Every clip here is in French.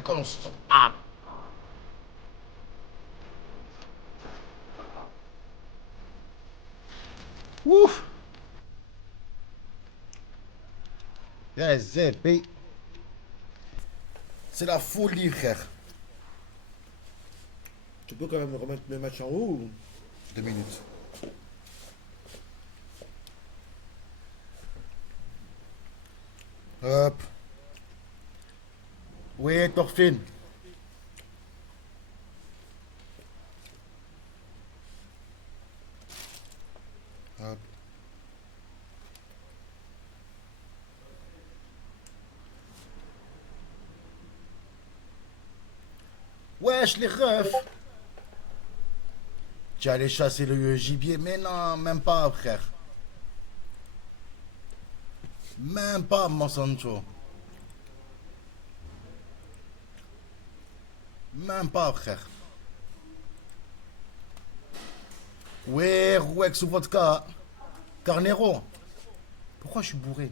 Raconte. Ah. Ouf. Yes, ZP. C'est la folie, frère. Tu peux quand même remettre le match en haut ou... 2 minutes. Hop. Oui, Thorfinn. Hop. Wesh, les refs. Tu allais chasser le gibier, mais non, même pas, frère. Même pas, Monsanto. Même pas, frère. Ouais, Rouex sous vodka. Carnero. Pourquoi je suis bourré?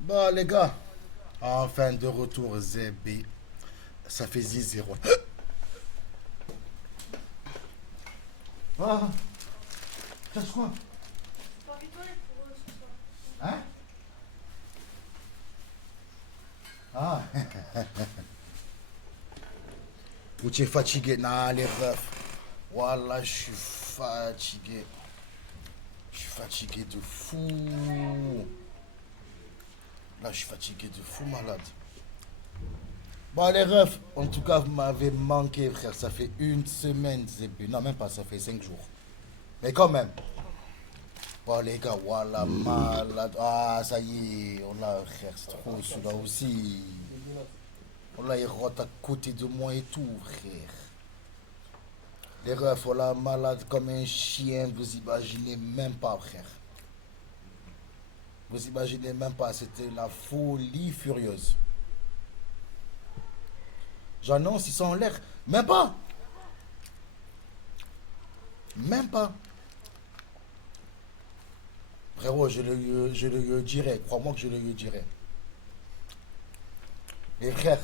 Bah, les gars. Enfin, de retour, ZB. Ça fait 0. Ah, t'as quoi? Hein? Ah. Ou tu es fatigué? Nah, les refs. Voilà, je suis fatigué. Je suis fatigué de fou. Là, je suis fatigué de fou, malade. Bon, les refs, en tout cas, vous m'avez manqué, frère. Ça fait une semaine, Zébu. Non, même pas, ça fait 5 jours. Mais quand même. Bon, les gars, voilà, malade. Ah, ça y est. Oh là, frère, c'est trop, celui-là aussi. Oh là, il rote à côté de moi et tout, frère. Les refs, oh là, malade comme un chien. Vous imaginez même pas, frère. Vous imaginez même pas. C'était la folie furieuse. J'annonce, ils sont en l'air. Même pas. Même pas. Frérot, je le dirai. Crois-moi que je le dirai. Les frères,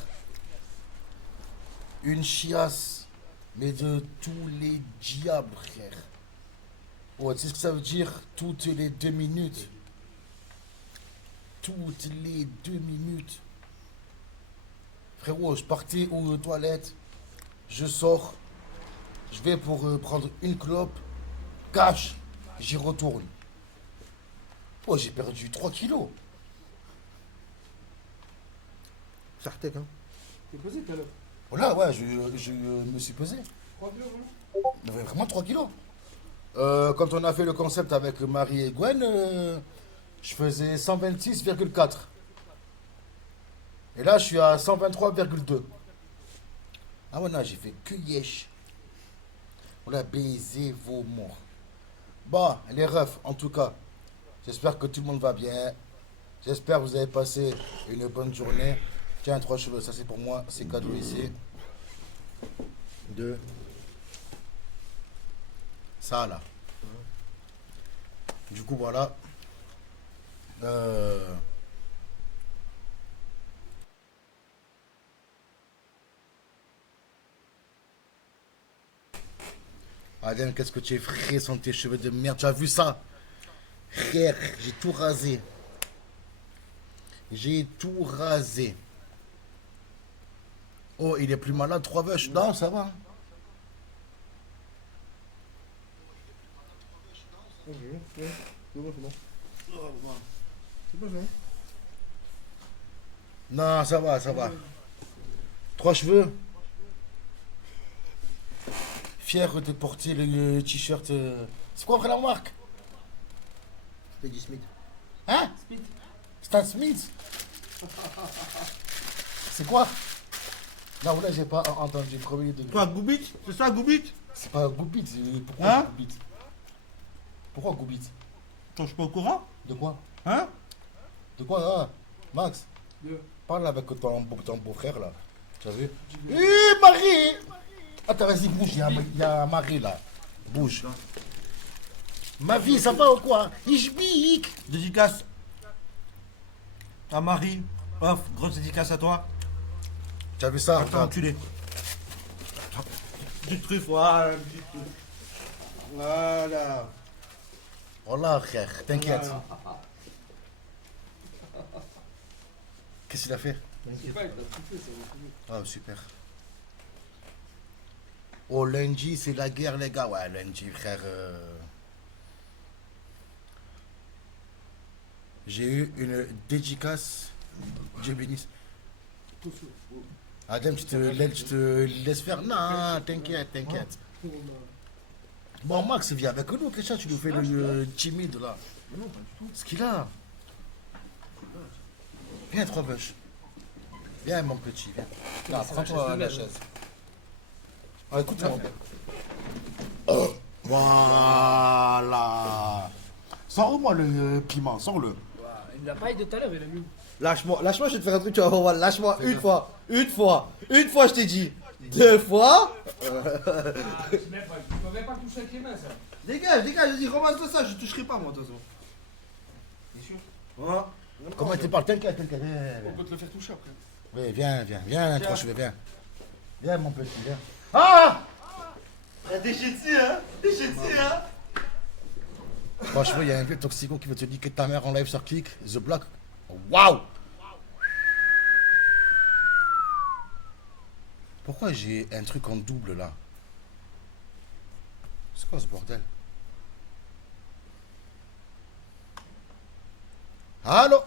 une chiasse, mais de tous les diables, frère. Oh, tu sais ce que ça veut dire? Toutes les 2 minutes. Toutes les 2 minutes. Frérot, je partais aux toilettes. Je sors. Je vais pour prendre une clope. Cash. J'y retourne. Oh, j'ai perdu 3 kilos. Sartek, hein. T'es posé tout à l'heure. Oh là, ouais, je me suis pesé. 3 kilos, hein. Il y avait vraiment 3 kilos. Quand on a fait le concept avec Marie et Gwen, je faisais 126,4. Et là, je suis à 123,2. Ah ouais, non, j'ai fait que yesh. On a baisé vos morts. Bon, les refs, en tout cas, j'espère que tout le monde va bien. J'espère que vous avez passé une bonne journée. Tiens, 3 cheveux, ça c'est pour moi, c'est cadeau ici. 2. Ça là. Du coup, voilà. Euh... Adem, qu'est-ce que tu es frais sans tes cheveux de merde? Tu as vu ça? Frère, j'ai tout rasé. J'ai tout rasé. Oh, il est plus malade, 3 vaches. Non, ça va. Ok, ouais. C'est bon, c'est bon. C'est bon, c'est bon. Non, ça va, ça va. 3 cheveux. Fier de porter le t-shirt. C'est quoi, après la marque? Peggy Smith. Hein? Stan Smith? C'est quoi? Non, là, j'ai pas entendu. Premier degré. Toi, Goubit? C'est ça, Goubit? C'est pas Goubit. Pourquoi Hein? Goubit? Pourquoi Goubit? Toi, je suis pas au courant? De quoi? Hein? De quoi? Ah, Max, parle avec ton beau-frère là. Tu as vu? Marie! Attends, vas-y, bouge. Il y a Marie là. Bouge. Ma vie, ça va ou quoi? Ich bieg. Dédicace à Marie. Off, grosse dédicace à toi. Tu as vu ça? Attends, enculé. Petite truffe, voilà. Petite truffe. Voilà. Voilà, frère, t'inquiète. Qu'est-ce qu'il a fait? Ah, super. Oh, lundi, c'est la guerre, les gars. Ouais, lundi, frère. J'ai eu une dédicace. Dieu bénisse. Adem, tu te laisses faire? Non, t'inquiète, t'inquiète. Bon, Max, viens avec nous, Kécha, tu nous fais le timide là. Non, pas du tout. Ce qu'il a. Viens, trois bûches. Viens, mon petit, viens. Non, prends-toi la chaise. Ah, écoute-moi. Voilà. Sors-moi le piment, sors-le. Il l'a pas eu de tout à l'heure, il a mis. Lâche-moi, lâche-moi, je vais te faire un truc, tu vas voir. Lâche-moi une fois, je t'ai dit. 2 fois. Tu peux même pas toucher avec les mains, ça. Dégage, je dis, ramasse-toi ça, je toucherai pas moi, de toute façon. Bien sûr. Voilà. Comment tu parles? T'inquiète, t'inquiète. On peut te le faire toucher après. Oui, viens, trop cheveux, viens. Viens, mon petit, viens. Ah! Déchet dessus, hein. Franchement, il y a un vieux toxico qui veut te dire que ta mère en live sur Kik, The Block. Waouh! Pourquoi j'ai un truc en double là? C'est quoi ce bordel? Allô?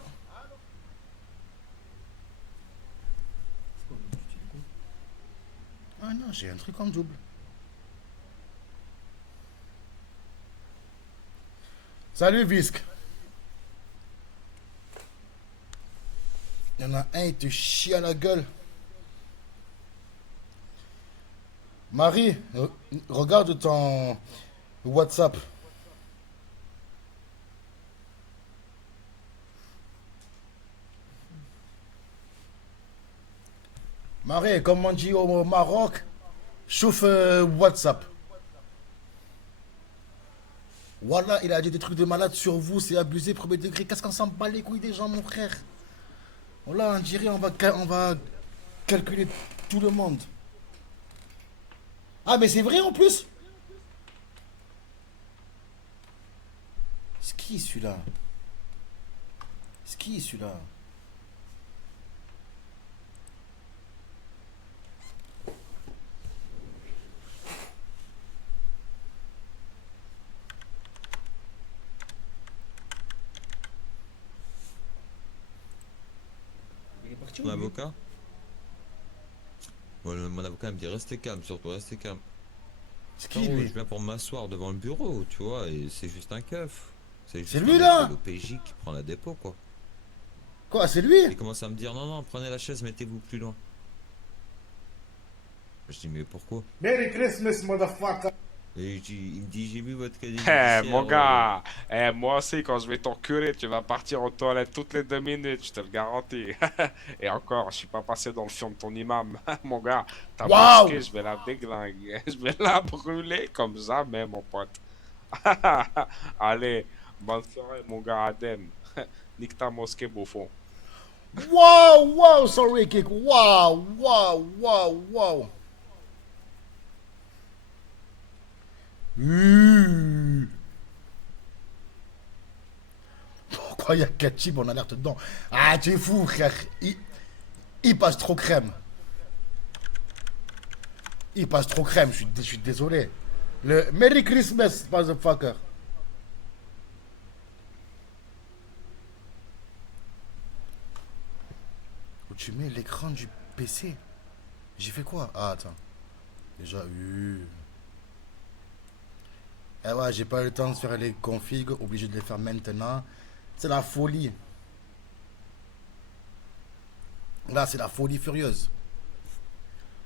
Ah non, j'ai un truc en double. Salut Visc. Il y en a un, il te chie à la gueule. Marie, regarde ton WhatsApp. Marie, comme on dit au Maroc, chauffe WhatsApp. Voilà, il a dit des trucs de malade sur vous, c'est abusé, premier degré. Qu'est-ce qu'on s'en bat les couilles des gens, mon frère? Voilà, on dirait on va calculer tout le monde. Ah, mais c'est vrai en plus? C'est qui celui-là? C'est qui celui-là? Il est parti Mon où lui? avocat? Bon, mon avocat me dit restez calme, surtout restez calme. C'est qui Frérot, lui? je viens pour m'asseoir devant le bureau, tu vois, et c'est juste un keuf. C'est juste C'est un lui, mec là? de l'OPJ qui prend la dépôt, quoi. Quoi, c'est lui? Il commence à me dire non, non, prenez la chaise, mettez-vous plus loin. Je dis mais pourquoi? Merry Christmas, motherfucker. Et il me dit j'ai vu votre casier Eh, judiciaire. mon gars, moi aussi, quand je vais t'enculer, tu vas partir aux toilettes toutes les 2 minutes, je te le garantis. Et encore, je suis pas passé dans le fion de ton imam. Mon gars, ta Waouh! mosquée, je vais la déglinguer. Je vais la brûler comme jamais, mon pote. Allez, bonne soirée, mon gars Adem. Nique ta mosquée, bouffon. Wow, sorry, kick. Wow. Pourquoi il y a 4 chips en alerte dedans? Ah, tu es fou, frère. Il passe trop crème. Je suis désolé. Le Merry Christmas, motherfucker. Où tu mets l'écran du PC? J'ai fait quoi? Ah, attends. Déjà eu. Eh ouais, j'ai pas eu le temps de faire les configs, obligé de les faire maintenant. C'est la folie. Là, c'est la folie furieuse.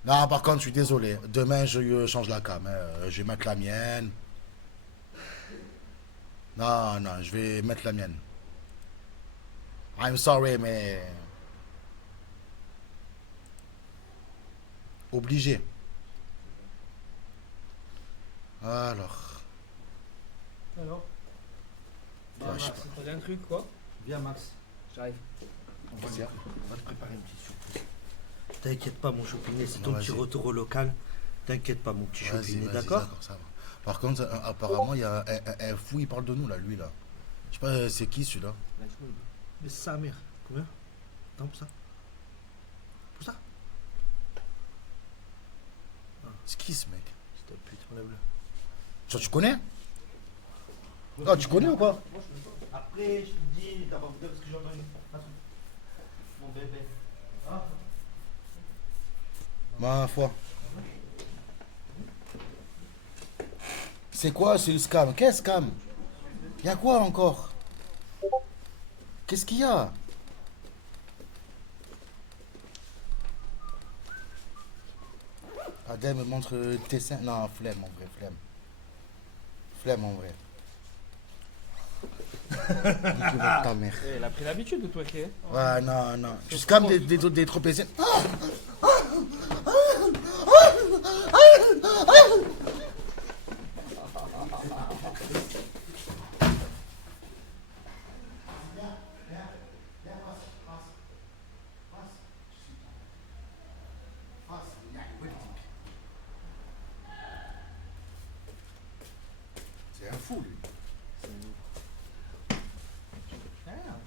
Là, par contre, je suis désolé. Demain, je change la cam. Je vais mettre la mienne. Non, je vais mettre la mienne. I'm sorry, mais... Obligé. Alors... Alors Ouais, je sais Max, t'as dit un truc, quoi? Viens, Max. J'arrive. On va te préparer une petite surprise. T'inquiète pas, mon chopinet, c'est ton Non, petit vas-y. retour au local. T'inquiète pas, mon petit Vas-y, chopinet, vas-y, d'accord? ça va. Par contre, apparemment, il y a un fou, il parle de nous, là, lui, là. Je sais pas, c'est qui, celui-là? Mais c'est sa mère. Combien? Attends, pour ça. Pour ça? C'est qui, ce mec? C'était pute, enlève-le. Ça, tu connais? Ah, tu connais ou pas? Après, je te dis, t'as pas voulu parce que j'ai entendu un truc. Mon bébé. Ah. Ma foi. C'est quoi, c'est le scam? Qu'est-ce scam? Y a quoi encore? Qu'est-ce qu'il y a? Adèle me montre tes seins. Non, flemme en vrai, flemme. Flemme en vrai. Nique ta mère. Elle a pris l'habitude de toi, qui est. Ouais, non, non. Tu scam des trop plaisirs. C'est un fou, lui.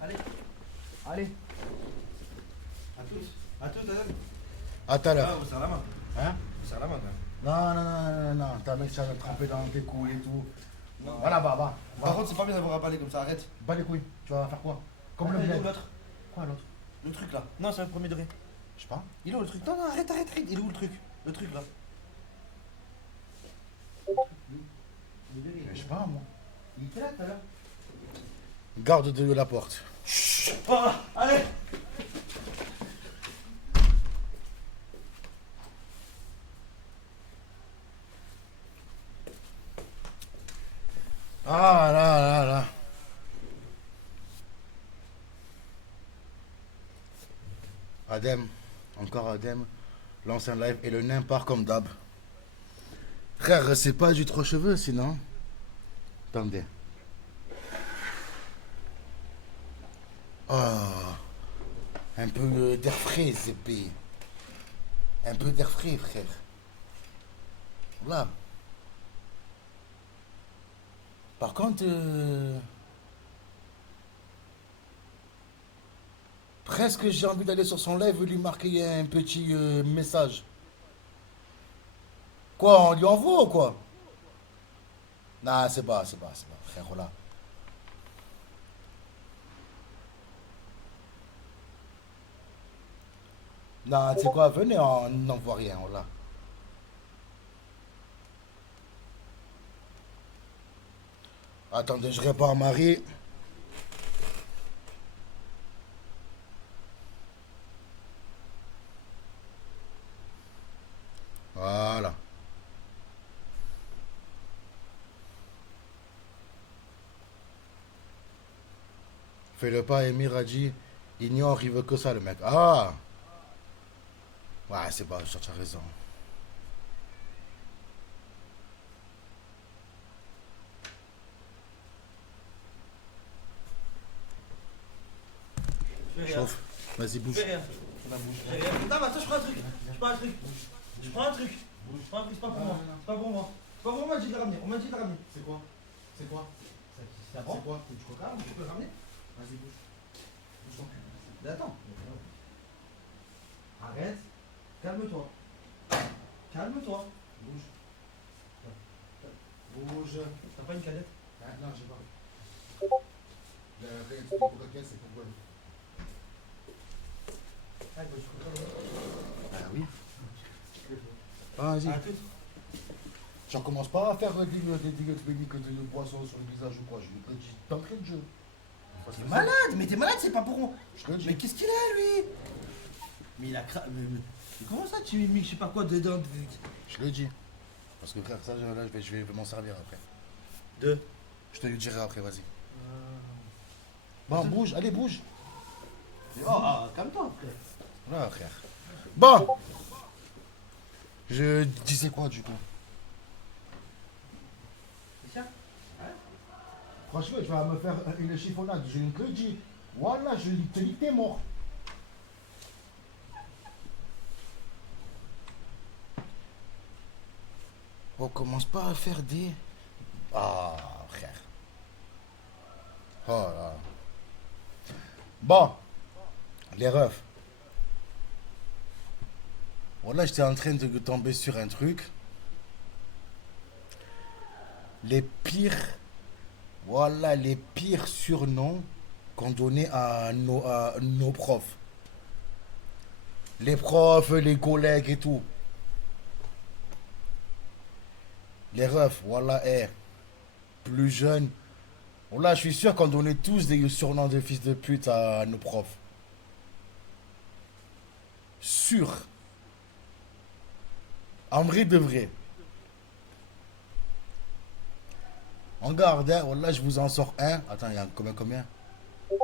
Allez, Allez. à tous. À tous, Adèle. À tout à Ah, l'heure. vous serrez la main. Hein? Vous serrez la main, quand même. Non, non, non, non, non. Ta mec, ça va tremper dans tes couilles et tout. Non. Voilà, bah, va. Par contre, c'est pas bien d'avoir à parler comme ça, arrête. Bas les couilles. Tu vas faire quoi? Comme le Il est où bled. l'autre? Quoi, l'autre? Le truc là. Non, c'est le premier degré. Je sais pas. Il est où le truc? Non, non, arrête, arrête, arrête. Il est où le truc? Le truc là. Je sais pas, moi. Il était là tout à l'heure. Garde de la porte. Oh, allez. Ah là là là. Adem, encore Adem, lance un live et le nain part comme d'hab. Frère, c'est pas du trois cheveux sinon. Attendez. Ah, un peu d'air frais, ZP. Un peu d'air frais, frère. Voilà. Par contre, presque j'ai envie d'aller sur son live et lui marquer un petit message. Quoi, on lui envoie ou quoi? Non, c'est pas, frère, voilà. Non, tu sais quoi, venez, on n'envoie rien, voilà. Attendez, je réponds à Marie. Voilà. Fais-le pas, Emir a dit. Ignore, il veut que ça, le mec. Ah! Ouais, c'est pas, tu as raison. Chauffe. Vas-y, bouge. Fais rien. Putain, mais attends, je prends un truc. Je prends un truc. Je prends un truc. Je prends un truc, c'est pas pour moi. C'est pas pour moi. C'est pas pour moi, on m'a dit de le ramener. On m'a dit de le ramener. C'est quoi? C'est quoi? C'est bon. quoi? Tu peux le ramener, tu peux le ramener. Vas-y, bouge. Bouge ton cul. Mais attends. Arrête. Calme-toi. Calme-toi. Bouge. Bouge. T'as pas une cadette? Ah, non, j'ai pas. Le coca, c'est pour quoi? Ah, bah, je peux pas. Ah oui. Vas-y. À tous. J'en commence pas à faire des de boissons sur le visage ou quoi. Je lui dis d'entrée de jeu. T'es malade, mais t'es malade, c'est pas pour moi. Je te le dis. Mais qu'est-ce qu'il a, lui? Mais il a mais comment ça, tu mis je sais pas quoi dedans? Je le dis. Parce que frère, ça, là, je vais m'en servir après. Deux. Je te le dirai après, vas-y. Bon, bouge, allez, bouge. Oh, calme-toi, frère. Voilà, frère. Bon. Je disais quoi, du coup? C'est ça? Franchement, tu vas me faire une chiffonnade. Je te le dis. Voilà, je te dis que t'es mort. On commence pas à faire des... Ah, frère. Oh là. Bon, les refs. Voilà, j'étais en train de tomber sur un truc. Les pires... Voilà, les pires surnoms qu'on donnait à nos profs. Les profs, les collègues et tout. Les refs, voilà, plus jeunes. Voilà, je suis sûr qu'on donnait tous des surnoms de fils de pute à nos profs. Sûr. En vrai de vrai. En garde, hein, voilà, je vous en sors un. Attends, il y a combien?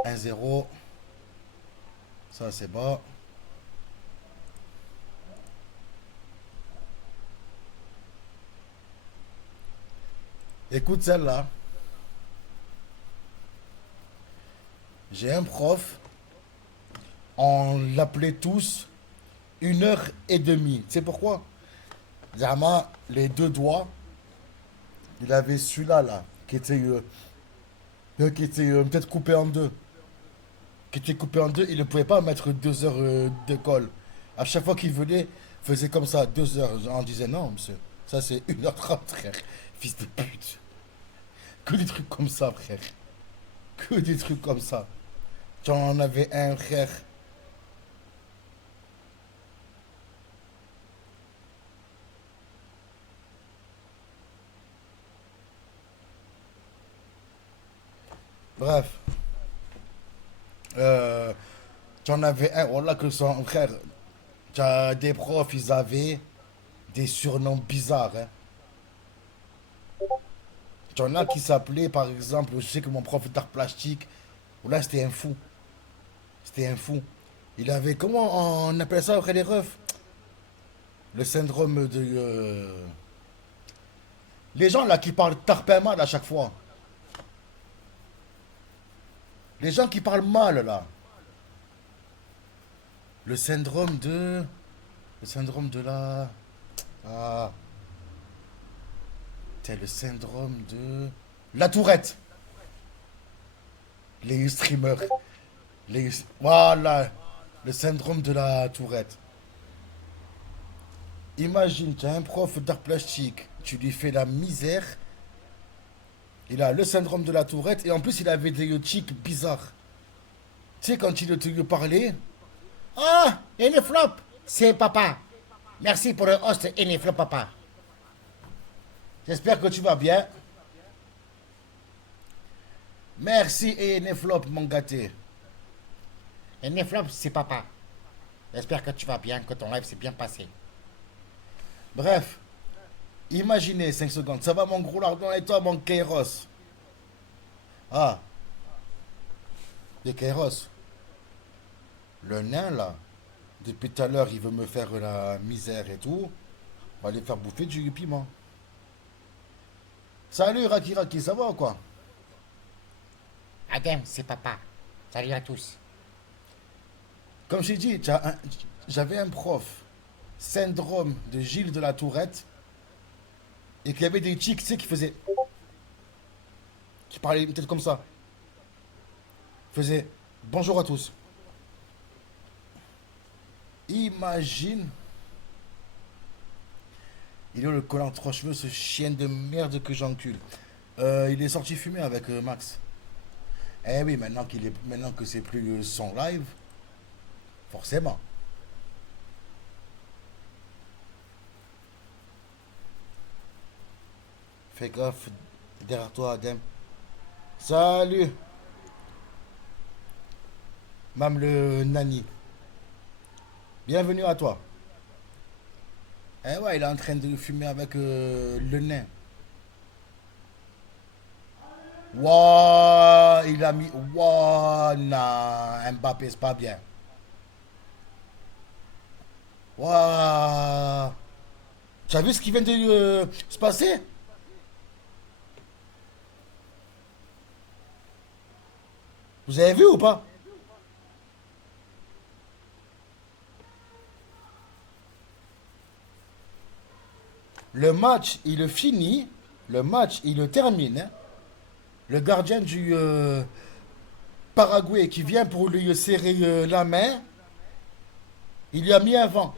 1-0. Ça, c'est bon. Écoute celle-là. J'ai un prof. On l'appelait tous 1h30. Tu sais pourquoi? Zama, les deux doigts. Il avait celui-là, là, qui était peut-être coupé en deux. Qui était coupé en deux, il ne pouvait pas mettre 2 heures de colle. À chaque fois qu'il venait, il faisait comme ça, 2 heures. On disait non, monsieur, ça c'est 1h30, frère. Fils de pute. Que des trucs comme ça, frère. Que des trucs comme ça. Tu en avais un, frère. Bref. Tu en avais un, voilà que son frère. Tu as des profs, ils avaient des surnoms bizarres. Hein. Tu en as qui s'appelaient, par exemple, je sais que mon prof d'art plastique, là c'était un fou. C'était un fou. Il avait, comment on appelle ça après les refs? Le syndrome de... Les gens là qui parlent tarpin mal à chaque fois. Les gens qui parlent mal là. Le syndrome de... Le syndrome de la... Ah. C'est le syndrome de... La tourette. Les streamers. Voilà. Le syndrome de la tourette. Imagine, tu as un prof d'art plastique. Tu lui fais la misère. Il a le syndrome de la tourette. Et en plus, il avait des tics bizarres. Tu sais, quand il te lui parlait... Ah, Eneflop, c'est papa. Merci pour le host, Eneflop, papa. J'espère que tu vas bien. Merci, Eneflop, mon gâté. Eneflop, c'est papa. J'espère que tu vas bien, que ton live s'est bien passé. Bref, imaginez 5 secondes. Ça va, mon gros lardon, et toi, mon Kairos? Ah, des Kairos. Le nain, là, depuis tout à l'heure, il veut me faire la misère et tout. On va aller faire bouffer du piment. Salut, Raki Raki, ça va ou quoi? Adem, c'est papa. Salut à tous. Comme j'ai dit, j'avais un prof, syndrome de Gilles de la Tourette, et qui avait des tics, tu sais, qui faisaient... Qui parlaient peut-être comme ça. Faisait bonjour à tous. Imagine. Il est le collant trois cheveux, ce chien de merde que j'encule. Il est sorti fumer avec Max. Eh oui, maintenant que c'est plus son live, forcément. Fais gaffe derrière toi, Adem. Salut. Mam le Nani. Bienvenue à toi. Eh ouais, il est en train de fumer avec le nain. Wouah, il a mis... Wouah, non, Mbappé, c'est pas bien. Wouah. Tu as vu ce qui vient de se passer? Vous avez vu ou pas? Le match, il le finit. Le match, il le termine. Hein. Le gardien du Paraguay qui vient pour lui serrer la main, il lui a mis un vent.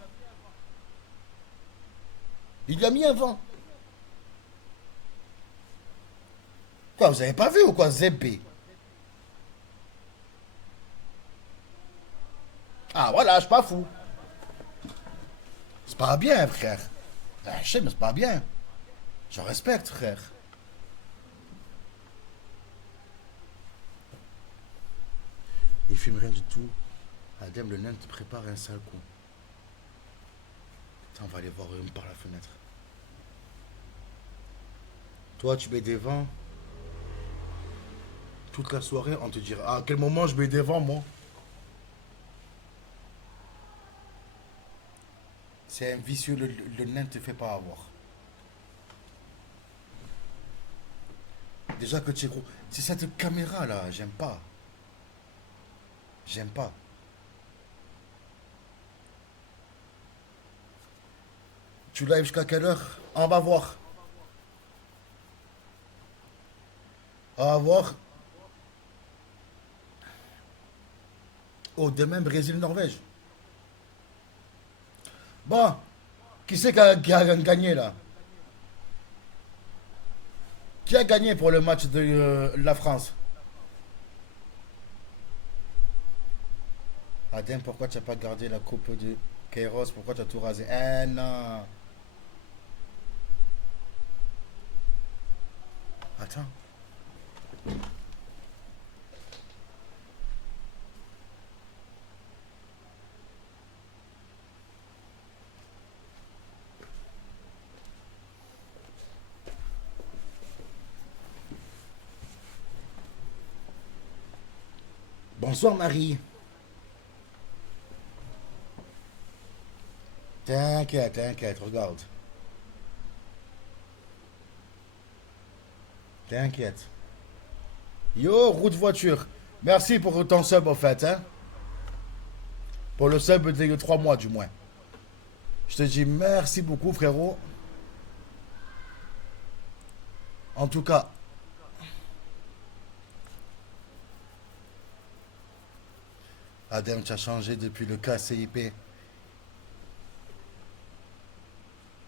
Il lui a mis un vent. Quoi, vous avez pas vu ou quoi, Zébé? Ah voilà, je suis pas fou. C'est pas bien, frère. Ah, je sais, mais c'est pas bien. Je respecte, frère. Il filme rien du tout. Adem, le nain te prépare un sale coup. Attends, on va aller voir par la fenêtre. Toi, tu mets des vents. Toute la soirée, on te dira, à quel moment je mets des vents, moi? C'est un vicieux, le nain ne te fait pas avoir. Déjà que tu es gros. C'est cette caméra là, j'aime pas. J'aime pas. Tu live jusqu'à quelle heure? On va voir. On va voir. Oh, demain, Brésil-Norvège. Bon, qui c'est qui a gagné là? Qui a gagné pour le match de la France? Adem, pourquoi tu n'as pas gardé la coupe de Kairos? Pourquoi tu as tout rasé? Eh non. Attends. Bonsoir Marie. T'inquiète, t'inquiète, regarde. T'inquiète. Yo, route voiture. Merci pour ton sub au fait, hein. Pour le sub de 3 mois du moins. Je te dis merci beaucoup frérot. En tout cas. Adem, tu as changé depuis le KCIP.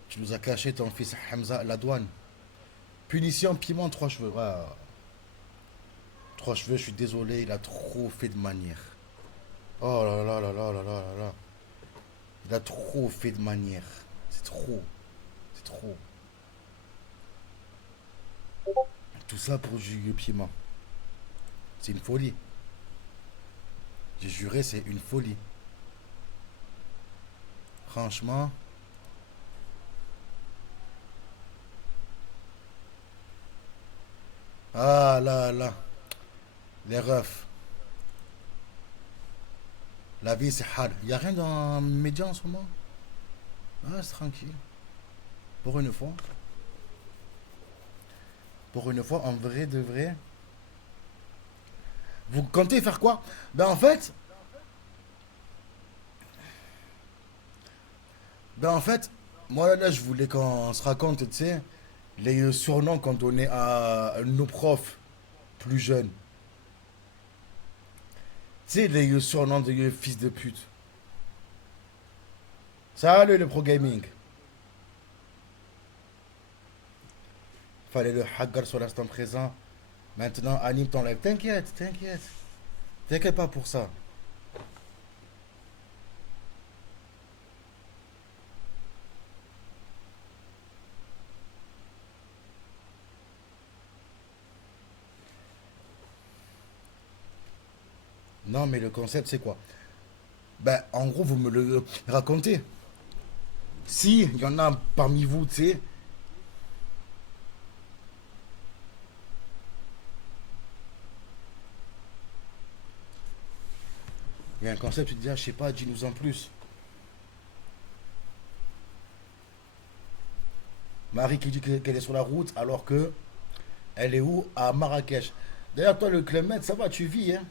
Tu nous as caché ton fils Hamza à la douane. Punition, piment, 3 cheveux. Ah. 3 cheveux, je suis désolé, il a trop fait de manière. Oh là là là là là là là là. Il a trop fait de manière. C'est trop. C'est trop. Tout ça pour du piment. C'est une folie. J'ai juré, c'est une folie. Franchement. Ah là là. Les refs. La vie c'est hard. Il n'y a rien dans les médias en ce moment. Ah, c'est tranquille. Pour une fois. Pour une fois, en vrai de vrai. Vous comptez faire quoi? Ben en fait. Moi là, je voulais qu'on se raconte, tu sais, les surnoms qu'on donnait à nos profs plus jeunes. Tu sais, les surnoms de fils de pute. Salut le pro gaming. Fallait le hagar sur l'instant présent. Maintenant, anime ton live. T'inquiète, t'inquiète. T'inquiète pas pour ça. Non, mais le concept, c'est quoi? Ben, en gros, vous me le racontez. Si, il y en a parmi vous, tu sais. Il y a un concept, tu te dis, ah, je sais pas, dis-nous en plus. Marie qui dit qu'elle est sur la route, alors que elle est où? À Marrakech. D'ailleurs, toi, le Clément, ça va, tu vis, hein?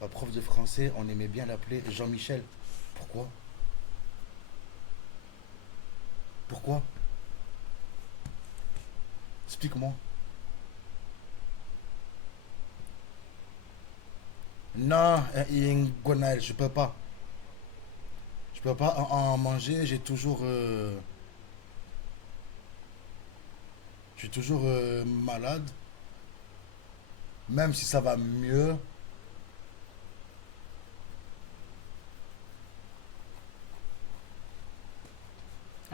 Ma prof de français, on aimait bien l'appeler Jean-Michel. Pourquoi? Pourquoi? Explique-moi. Non, Gwenaël, je peux pas. Je peux pas en manger, j'ai toujours... je suis toujours malade. Même si ça va mieux.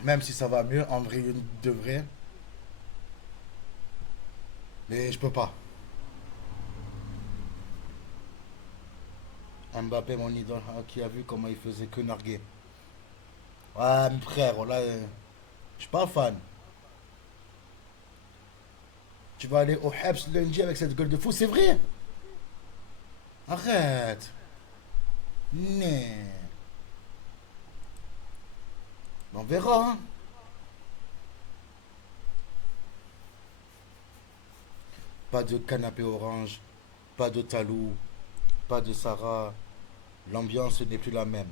Même si ça va mieux, en vrai, de vrai. Mais je peux pas. Mbappé, mon idole, hein, qui a vu comment il faisait que narguer. Ouais, mon frère, là, je suis pas fan. Tu vas aller au Hebs lundi avec cette gueule de fou, c'est vrai? Arrête. Nee. On verra, hein. Pas de canapé orange, pas de talou, pas de Sarah. L'ambiance n'est plus la même.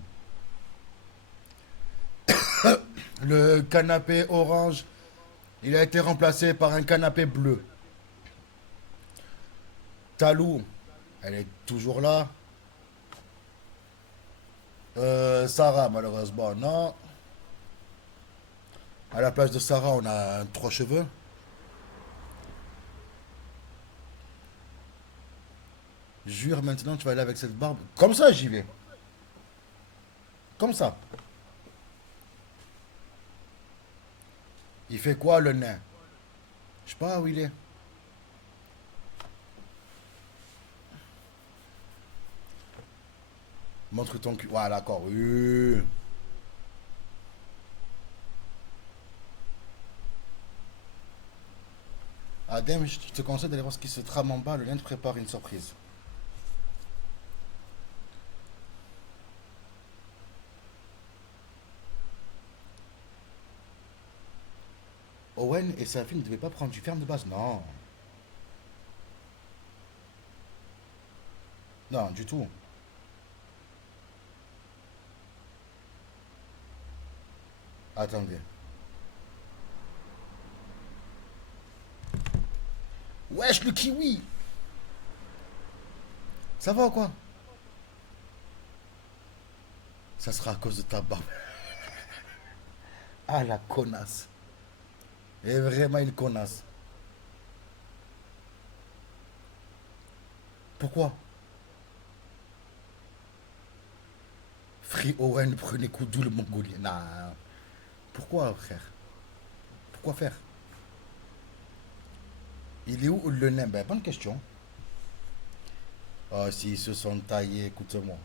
Le canapé orange, il a été remplacé par un canapé bleu. Talou, elle est toujours là. Sarah, malheureusement, non. À la place de Sarah, on a trois cheveux. Jure, maintenant, tu vas aller avec cette barbe. Comme ça, j'y vais. Comme ça. Il fait quoi, le nain? Je sais pas où il est. Montre ton cul. Ouais, d'accord. Oui. Adem, je te conseille d'aller voir ce qui se trame en bas. Le lien te prépare une surprise. Owen et sa fille ne devaient pas prendre du ferme de base. Non. Non, du tout. Attendez. Wesh, le kiwi! Ça va ou quoi? Ça sera à cause de ta barbe. Ah, la connasse. Elle est vraiment une connasse. Pourquoi? Free Owen prenait coup d'où le Mongolien. Nah. Pourquoi, frère? Pourquoi faire? Il est où le nain? Ben, bonne question. Oh, s'ils se sont taillés, écoute-moi.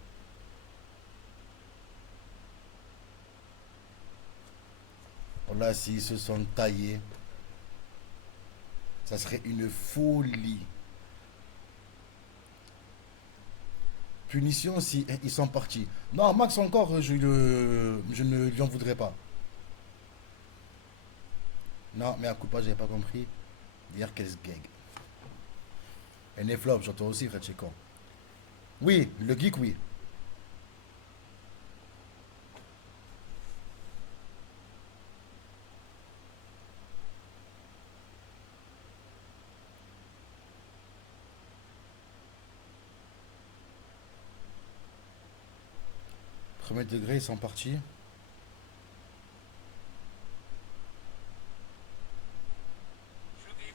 Oh là, s'ils se sont taillés, ça serait une folie. Punition si ils sont partis. Non, Max encore, je ne lui en voudrais pas. Non, mais à coup pas, j'avais pas compris. Dire qu'elle se gag. Et les flops, j'entends aussi, frère Tchékon. Oui, le geek, oui. Premier degré, ils sont partis.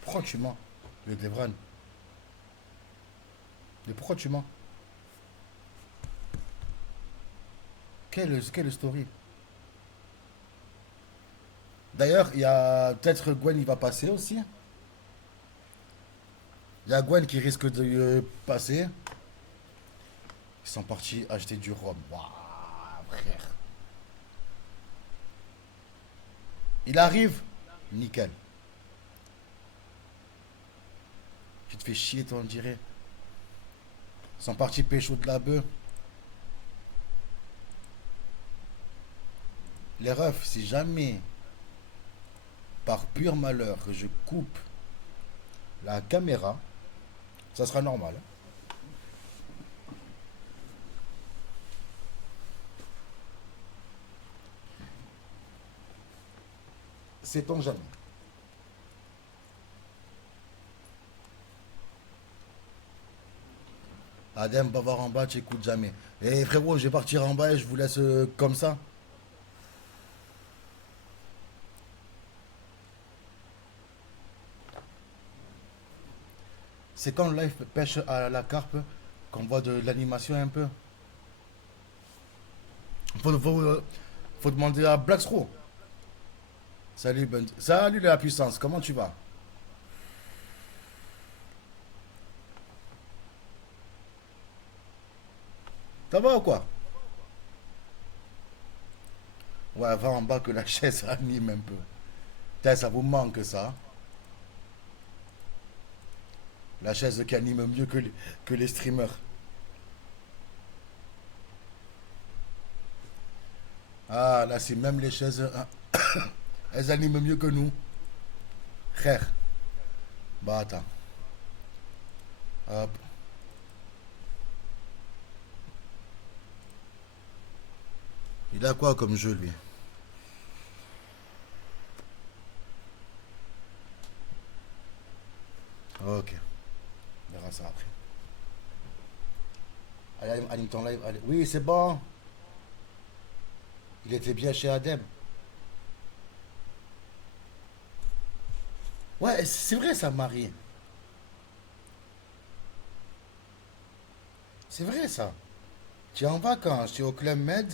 Pourquoi tu mens? Le Devran. Mais pourquoi tu mens? Quelle story? D'ailleurs, il y a peut-être Gwen, il va passer aussi. Il y a Gwen qui risque de passer. Ils sont partis acheter du rhum. Waouh, frère. Il arrive. Nickel. Tu te fais chier, toi, on dirait. Ils sont partis pécho de la bœuf. Les refs, si jamais, par pur malheur, je coupe la caméra, ça sera normal. Sait-on jamais. Adem, va voir en bas, tu écoutes jamais. Eh frérot, je vais partir en bas et je vous laisse comme ça. C'est quand le live pêche à la carpe qu'on voit de l'animation un peu. Faut demander à Blackstro. Salut Ben. Salut la puissance, comment tu vas? Ça va ou quoi? Ouais, va en bas que la chaise anime un peu. Putain, ça vous manque ça. La chaise qui anime mieux que les streamers. Ah, là, c'est même les chaises. Elles animent mieux que nous. Frère. Bah, attends. Hop. Il a quoi comme jeu, lui? Ok. On verra ça après. Allez, anime ton live. Allez. Oui, c'est bon. Il était bien chez Adem. Ouais, c'est vrai ça, Marie. C'est vrai ça. Tu es en vacances, tu es au Club Med.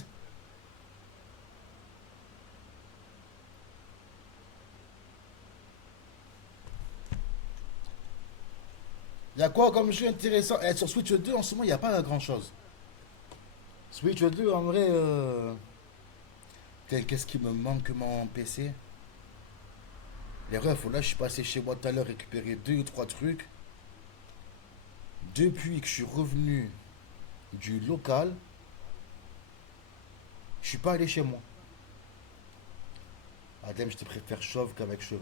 Il y a quoi comme jeu intéressant? Sur Switch 2, en ce moment, il n'y a pas grand chose. Switch 2, en vrai, putain, qu'est-ce qui me manque mon PC? Les refs, là, je suis passé chez moi tout à l'heure récupérer 2 ou 3 trucs. Depuis que je suis revenu du local, je suis pas allé chez moi. Adem, je te préfère chauve qu'avec cheveux.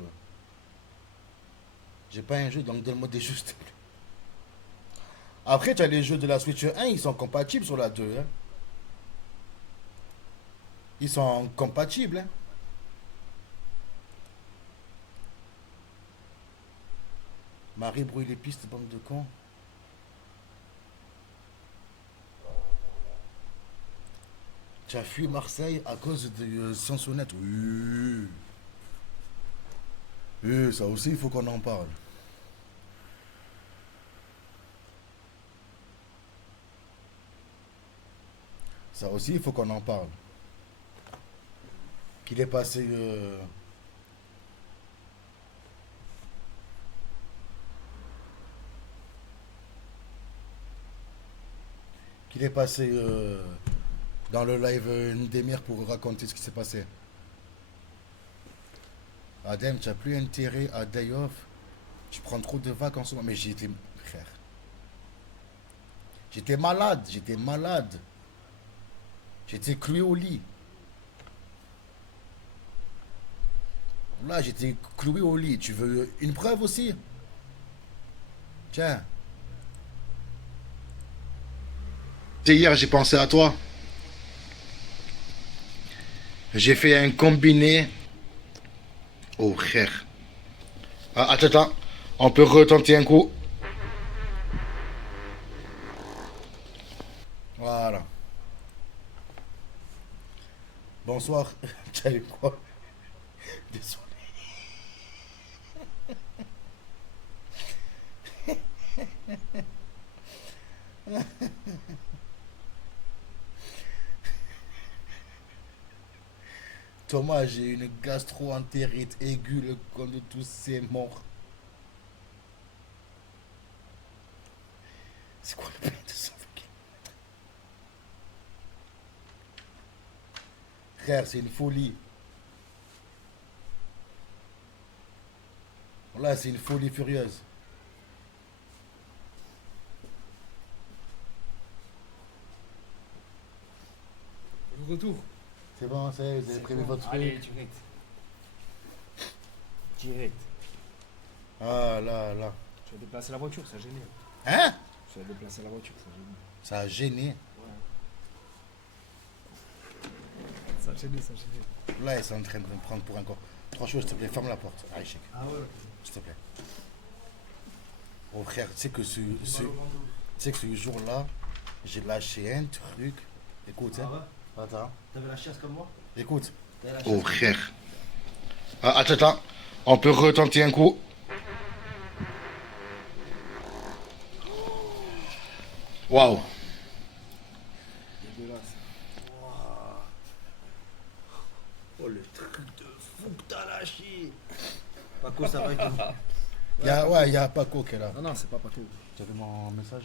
J'ai pas un jeu, donc donne-moi des jeux, s'il te plaît. Après, tu as les jeux de la Switch 1, ils sont compatibles sur la 2. Hein. Ils sont compatibles. Hein. Marie brouille les pistes, bande de cons. Tu as fui Marseille à cause de Sansonnette. Oui. Oui, ça aussi, il faut qu'on en parle. Ça aussi, il faut qu'on en parle. Qu'il est passé... Qu'il est passé dans le live Ndemir pour raconter ce qui s'est passé. Adem, tu n'as plus intérêt à day off. Tu prends trop de vacances. Mais j'étais... Frère. J'étais malade. J'étais malade. J'étais cloué au lit. Là, j'étais cloué au lit. Tu veux une preuve aussi? Tiens. Hier, j'ai pensé à toi. J'ai fait un combiné. Oh, frère. Ah, attends. On peut retenter un coup. Voilà. Bonsoir. Tu as eu quoi? Désolé. Thomas, j'ai une gastro-entérite aiguë, le con de tous c'est mort. C'est quoi le pain de ça? Frère, c'est une folie. Là, c'est une folie furieuse. Le retour. C'est bon, ça y est, vous avez prévu votre Allez, truc. direct. Direct. Ah là là. Tu as déplacé la voiture, ça a gêné. Hein? Tu as déplacé la voiture, ça a gêné. Ça a gêné. Ouais. Ça a gêné, ça a gêné. Là, ils sont en train de me prendre pour un corps. Franchement, s'il te plaît, ferme la porte. Allez, chèque. Ah ouais. S'il te plaît. Oh frère, tu sais que ce jour-là, j'ai lâché un truc. Écoute, Ah hein. ouais. Attends. T'avais la chiasse comme moi? Écoute. T'avais la Oh chiasse. frère. Ah, attends. On peut retenter un coup. Waouh. Oh le truc de fou que t'as lâché. Paco, ça va Guy? Ouais, il y a Paco qui est là. Non, non, c'est pas Paco. Tu as vu mon message?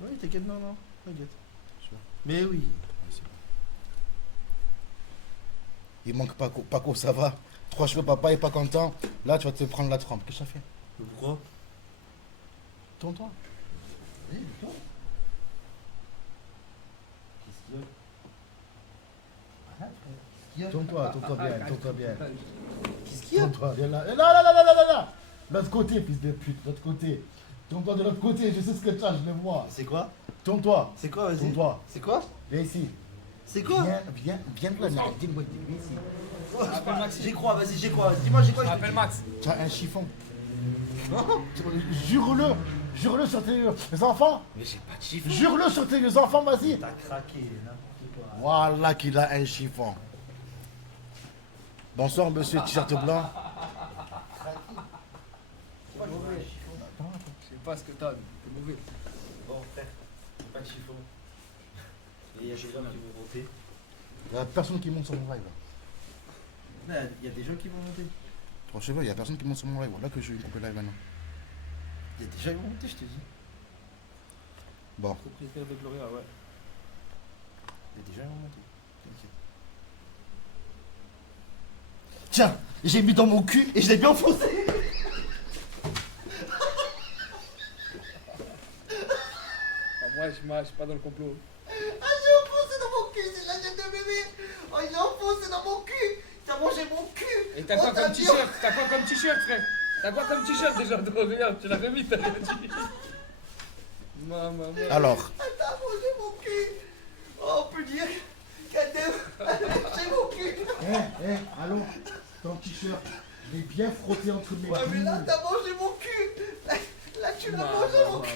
Oui, t'inquiète, non, t'inquiète. Mais oui. Il manque Paco. Paco, ça va? 3 cheveux, papa est pas content. Là, tu vas te prendre la trempe. Qu'est-ce que ça fait? Pourquoi? Tourne-toi. Eh, toi? Qu'est-ce qu'il y a? Arrête, frère. Qu'est-ce qu'il y a? Tourne-toi bien, tourne-toi bien. Qu'est-ce qu'il y a? Tourne-toi bien là. Là. L'autre côté, fils de pute, l'autre côté. Tourne-toi de l'autre côté, je sais ce que tu as, je le vois. C'est quoi? Tourne-toi. C'est quoi, vas-y? Tourne-toi. C'est quoi? Viens ici. C'est quoi? Viens de là. Dis-moi, viens ici. J'y crois, vas-y, j'y crois. Dis-moi, j'y crois. je te Appelle dis. Max. Tu as un chiffon. Jure-le sur tes enfants. Mais j'ai pas de chiffre. Jure-le sur tes enfants, vas-y. T'as craqué, n'importe quoi. Voilà qu'il a un chiffon. Bonsoir, monsieur t-shirt blanc. Je sais pas ce que t'as, c'est mauvais. Bon, frère, j'ai pas de chiffon. Et il y a des gens qui vont monter. Il n'y a personne qui monte sur mon live. Non, il y a des gens qui vont monter. Franchement, il n'y a personne qui monte sur mon live. Là que je vais couper le live maintenant. Il y a des gens qui vont monter, je te dis. Bon. Propriétaire de Gloria, ouais. Il y a des gens qui vont monter. T'inquiète. Tiens, j'ai mis dans mon cul et je l'ai bien enfoncé. Moi, je suis pas dans le complot. Ah, j'ai enfoncé dans mon cul, c'est la tête de bébé. Oh, il a enfoncé dans mon cul. T'as mangé mon cul. Et t'as Oh, quoi comme bien- t-shirt? T'as quoi comme t-shirt, frère? T'as quoi comme t-shirt déjà? Regarde, tu l'avais mis, t'avais dit. Maman. Alors, T'as mangé mon cul. Oh, on peut dire qu'Adem a lâché mon cul. allô, ton t-shirt, je l'ai bien frotté entre mes Ouais, mais là, t'as mangé mon cul. Là, tu l'as mangé mon cul.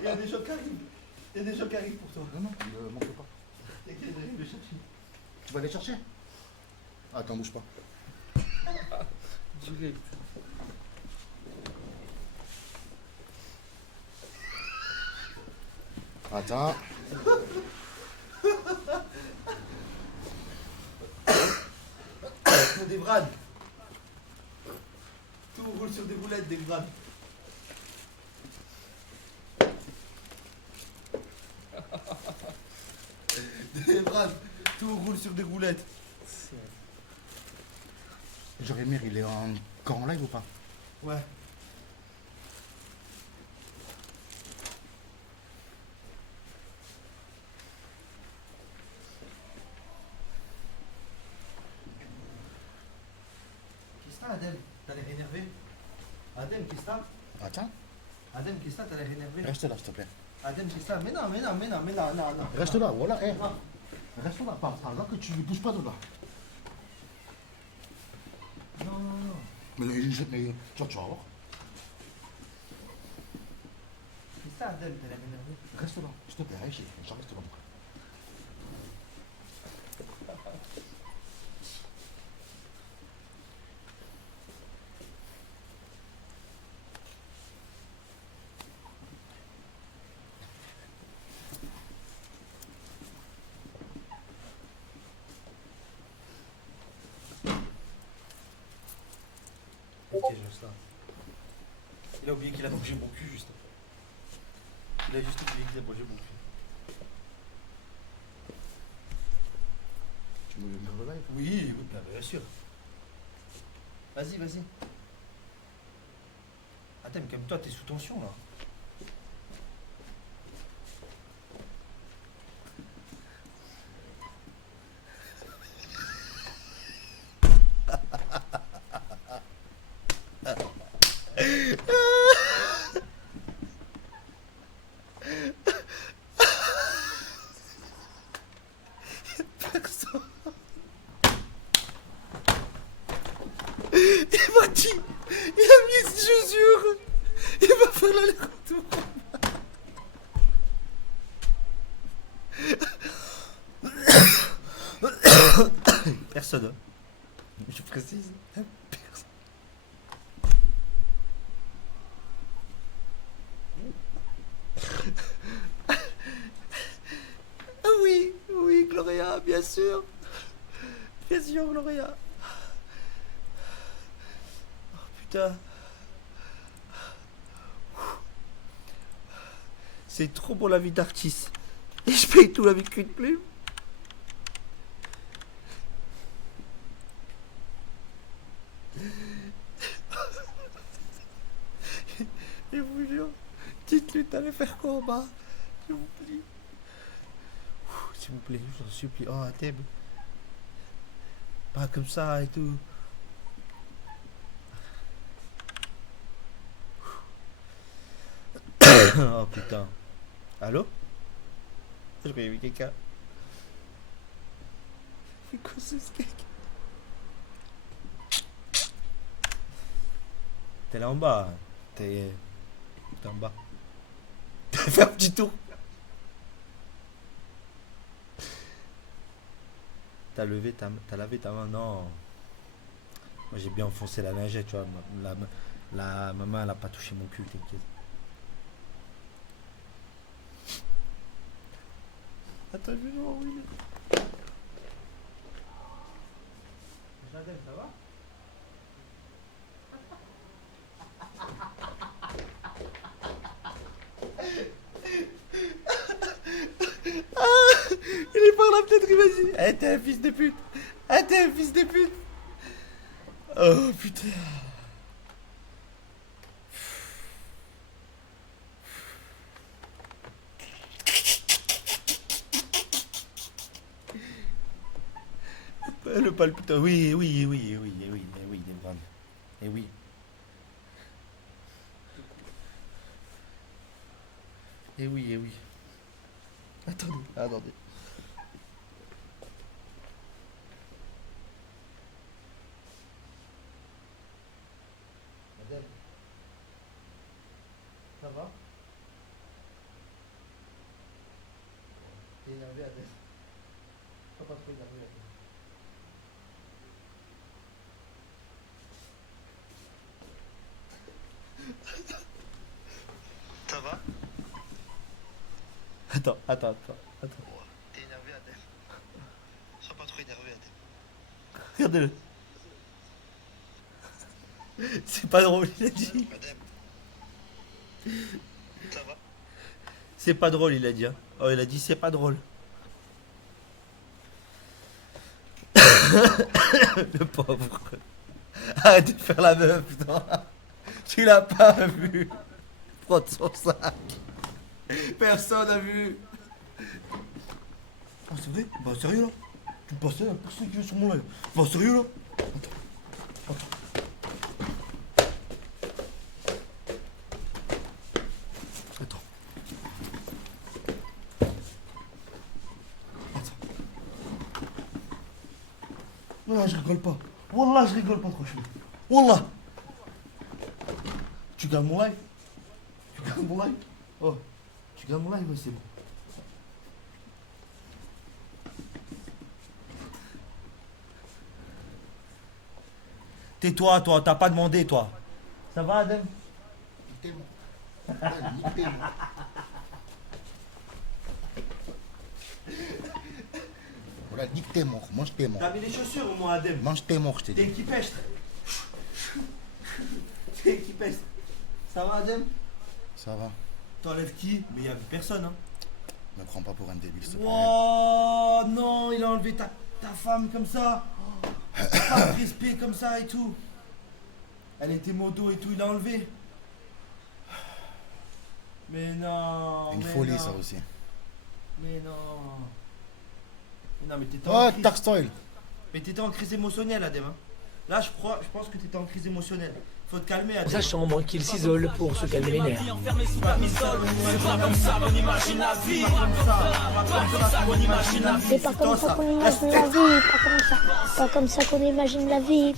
Il y a des gens qui arrivent. Il y a des gens qui arrivent pour toi. Non, ne manque pas. T'inquiète, j'arrive le chercher. Tu vas les chercher? Attends, bouge pas. Direct. Attends. Des brades. Tout roule sur des roulettes, des brades. Des brades. Tout roule sur des roulettes. Jérémy, il est encore en live ou pas? Ouais. Qu'est-ce que t'as, Adem? T'as l'air énervé? Adem, qu'est-ce que t'as? Attends, Adem, qu'est-ce que t'as l'air énervé? reste là, s'il te plaît. Adem, qu'est-ce que t'as? Mais non, non. Reste là, voilà, Reste là, par là que tu ne bouges pas de là. Non. Mais tu vas voir. Qu'est-ce que t'as, Adem? T'as l'air énervé? Reste là, s'il te plaît, Aïcha, je reste là. Ok, je reste là. Il a oublié qu'il a mangé mon cul, juste. Il a juste oublié qu'il a mangé mon cul. Tu me mets le live? Oui, bien sûr. Vas-y. Attends, mais comme toi, t'es sous tension, là. Personne. sûr. Bien sûr, Gloria. Oh putain. C'est trop pour la vie d'artiste. Et je paye tout avec une plume. Et vous jure, dites-lui t'allais faire quoi en bas. S'il vous plaît. S'il vous plaît, je vous en supplie. Oh, Adem. Pas comme ça et tout. Oh putain. Allô? Je croyais qu'il y avait quelqu'un. C'est quoi ce skate? T'es là en bas. T'es en bas. Fais un petit tour. T'as lavé ta main? Non. Moi j'ai bien enfoncé la lingette, tu vois. Ma main elle a pas touché mon cul, t'inquiète. Attends, je vais voir où il est. Jadem, ça va? Il est par la fenêtre, il m'a dit. Eh, t'es un fils de pute. Eh, t'es un fils de pute. Oh putain. Le palpitant. Oui, Devran. Eh oui. Eh oui. Attendez. Adèle. Ça va? T'es énervé, Adèle? Sois pas trop énervé, Adèle. Ça va? Attends. T'es énervé, Adèle? Sois pas trop énervé, Adèle. Regardez-le. C'est pas drôle, il a dit. Adèle. Ça va? C'est pas drôle, il a dit. Hein. Oh, il a dit c'est pas drôle. Le pauvre. Arrête de faire la meuf, non. Tu l'as pas vu. Prends son sac. Personne n'a vu. Oh, c'est vrai? Bah, sérieux là? Tu me passes là? Personne qui veut sur mon live. Bah, sérieux là? Attends. Wallah, je rigole pas. Wallah, je rigole pas, franchement. Wallah. Tu gardes mon live? Oh. Tu gardes mon live? Ouais, c'est bon. Tais-toi, toi, t'as pas demandé, toi. Ça va, Adem? Niquez-moi. Voilà, nique tes morts, mange tes morts. T'as mis les chaussures au moins, Adem? Mange tes morts, je t'ai T'es dit. équipestre. T'es équipestre. Ça va, Adem? Ça va. T'enlèves qui? Mais il y avait personne, hein. Me prends pas pour un débile, s'il te plaît. Oh non, il a enlevé ta femme comme ça. Pas de respect comme ça et tout. Elle était modo et tout, il a enlevé. Mais non. Une mais folie, non. ça aussi. Mais non. Mais non, mais t'étais en Oh, crise. Dark Style. Mais t'étais en crise émotionnelle, Adem. Hein. Là, je pense que t'étais en crise émotionnelle. Faut te calmer, Adem. Dans sa chambre, qu'il s'isole pour se calmer les nerfs. C'est pas comme ça qu'on imagine la vie, pas comme ça qu'on imagine la vie.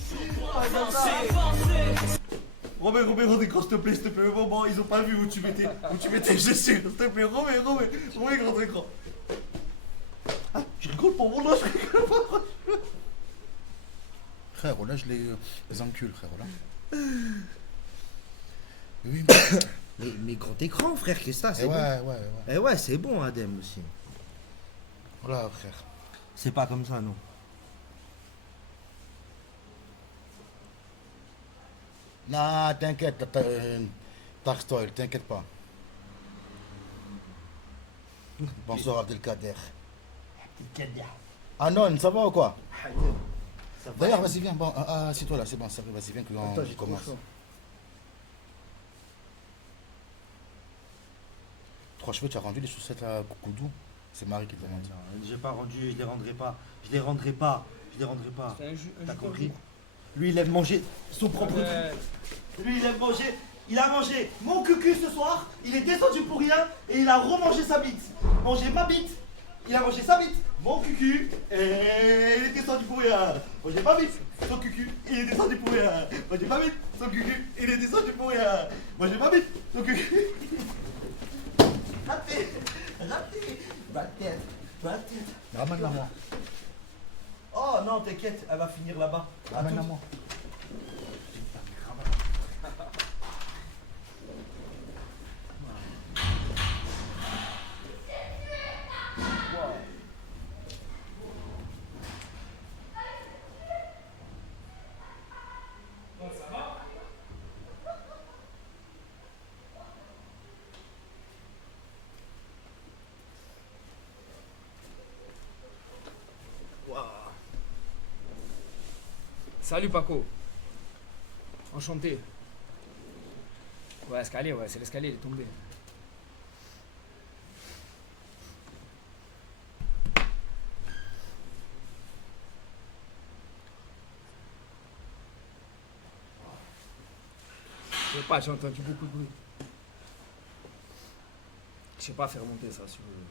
Romain, grand s'il te plaît, bon, ils ont pas vu où tu mettais les chaussures, s'il te plaît, Romain, grand écran. Ah, je rigole pas, Wallah, je rigole pas. Frère, là, je les encule, frère, là. Oui, Mais grand écran, frère, qu'est-ce que ça, c'est bon. ouais. Eh ouais, c'est bon, Adem aussi. Voilà, frère. C'est pas comme ça, non. Non, t'inquiète, Tarstoil, t'inquiète pas. Bonsoir Abdelkader. Ah non, ça va ou quoi? D'ailleurs, vas-y, viens. Bon, assieds-toi là, c'est bon, ça va, vas-y, viens que l'on commence. 3 cheveux, tu as rendu les chaussettes à Koudou? C'est Marie qui te demande. J'ai pas rendu, je les rendrai pas. Je les rendrai pas. Je les rendrai pas. C'est un jus T'as par compris? jour. Lui, il aime manger son propre Ouais. truc. Lui, il aime manger. Il a mangé mon cucu ce soir. Il est descendu pour rien et il a remangé sa bite. Mangé ma bite. Il a mangé sa bite. Mon cucu. Et il est descendu pour rien. Mangé ma bite. Son cucu. Il est descendu pour rien. Mangé ma bite. Son cucu. Il est descendu pour rien. Mangé ma bite. Son cucu. Raté. Raté. Batte-tête. Batte-tête. Ramène-la moi. Oh non, t'inquiète, elle va finir là-bas. Ramène-la moi. Salut Paco. Enchanté. Ouais, escalier, ouais, c'est l'escalier, il est tombé. Je sais pas, j'ai entendu beaucoup de bruit. Je sais pas faire monter ça sur le...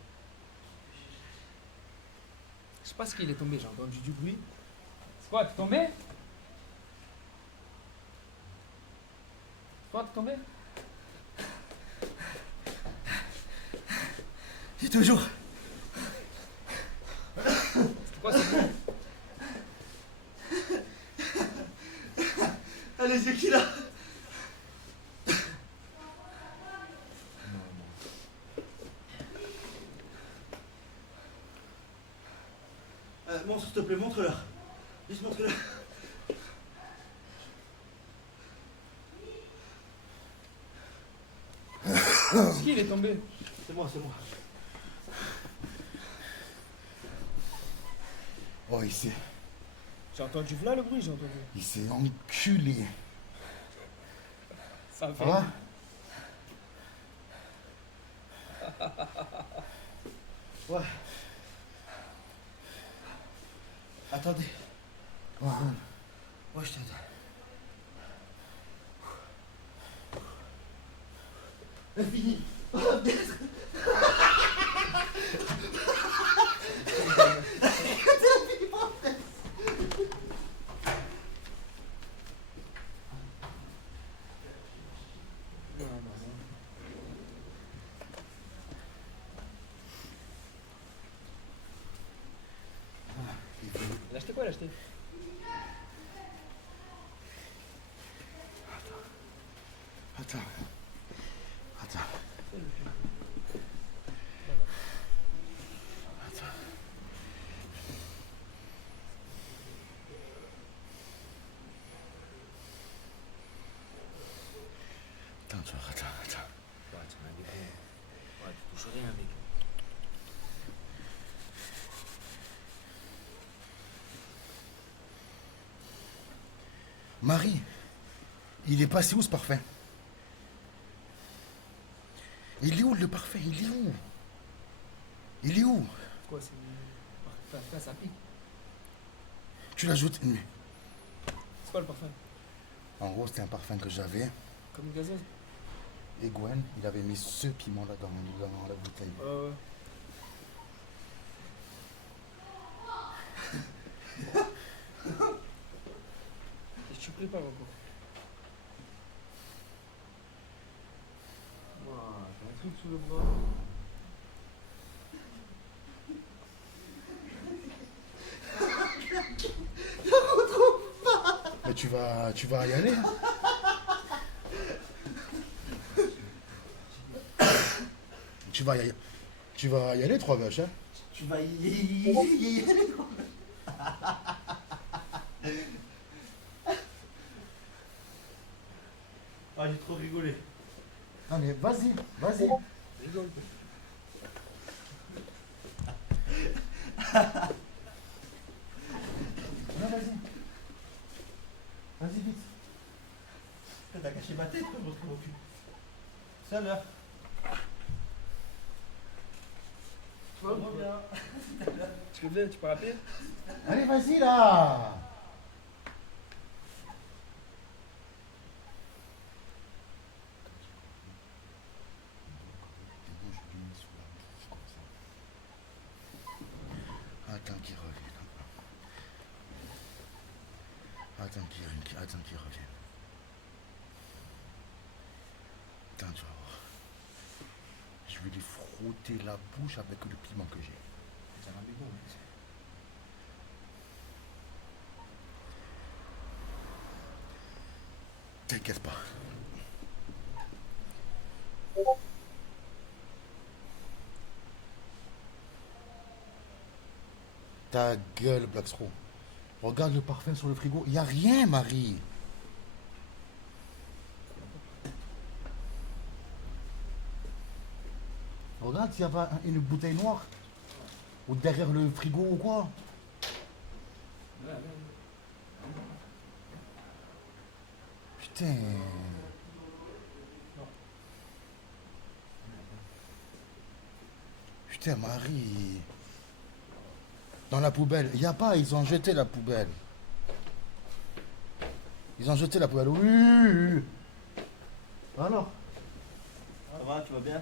Je sais pas ce qu'il est tombé, j'ai entendu du bruit. C'est quoi, t'es tombé? Toi, t'es tombé? J'ai toujours. C'est quoi ce bruit? Allez, qui là? Montre, s'il te plaît, montre-leur. Juste montre-leur. C'est qui il est tombé? C'est moi, c'est moi. Oh, il s'est J'ai entendu là le bruit, j'ai entendu. enculé. Ça me fait. Ça va? Ouais. Attendez. Ouais. Ouais, je t'aide. Elle finit. Il a acheté quoi, il a acheté? Attends. Attends. Attends, tu vois, attends. Ouais, tu m'as dit quoi? Ouais, tu touches rien, mec. Marie, il est passé où ce parfum? Il est où le parfum? Il est où? Il est où? Quoi, c'est. Parfum, ça pique. Tu l'ajoutes? Mais C'est quoi le parfum? en gros, c'était un parfum que j'avais. Comme une gazeuse? Et Gwen, il avait mis ce piment-là dans la bouteille. Ouais. Qu'est-ce que tu prépares encore? Ouah, t'as un truc sous le bras. Mais tu vas y aller. Hein. Tu vas y aller, trois vaches. Hein. Tu vas y aller, quoi. Ah, j'ai trop rigolé. Allez, vas-y, vas-y. Rigole. Non, vas-y. Vas-y, vite. T'as caché ma tête, mon cul. Seul, là. Reviens. Tu veux bien, tu peux rappeler? Allez, vas-y, là. Attends qu'il revienne. Attends qu'il revienne. Attends, tu vas voir. Je vais lui frotter la bouche avec le piment que j'ai. T'inquiète pas. Ta gueule, Blackstro. Regarde le parfum sur le frigo. Y a rien, Marie. Regarde s'il n'y a pas une bouteille noire. Ou derrière le frigo ou quoi. Putain. Putain, Marie. Dans la poubelle. Il n'y a pas, ils ont jeté la poubelle. Ils ont jeté la poubelle. Oui. Alors, Ça va, tu vas bien?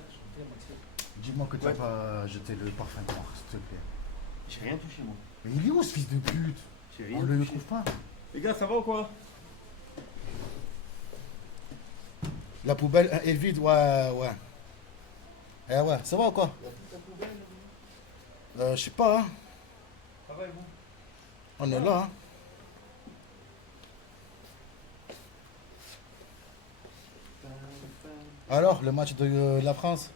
dis-moi que tu n'as pas jeté le parfum noir, s'il te plaît. J'ai rien touché, moi. Mais il est où ce fils de pute? J'ai rien On ne le touché. trouve pas. Les gars, ça va ou quoi? La poubelle est vide, ouais. Eh ouais, ça va ou quoi? Je sais pas, hein. Ça va et vous? On est là, hein. Alors, le match de la France?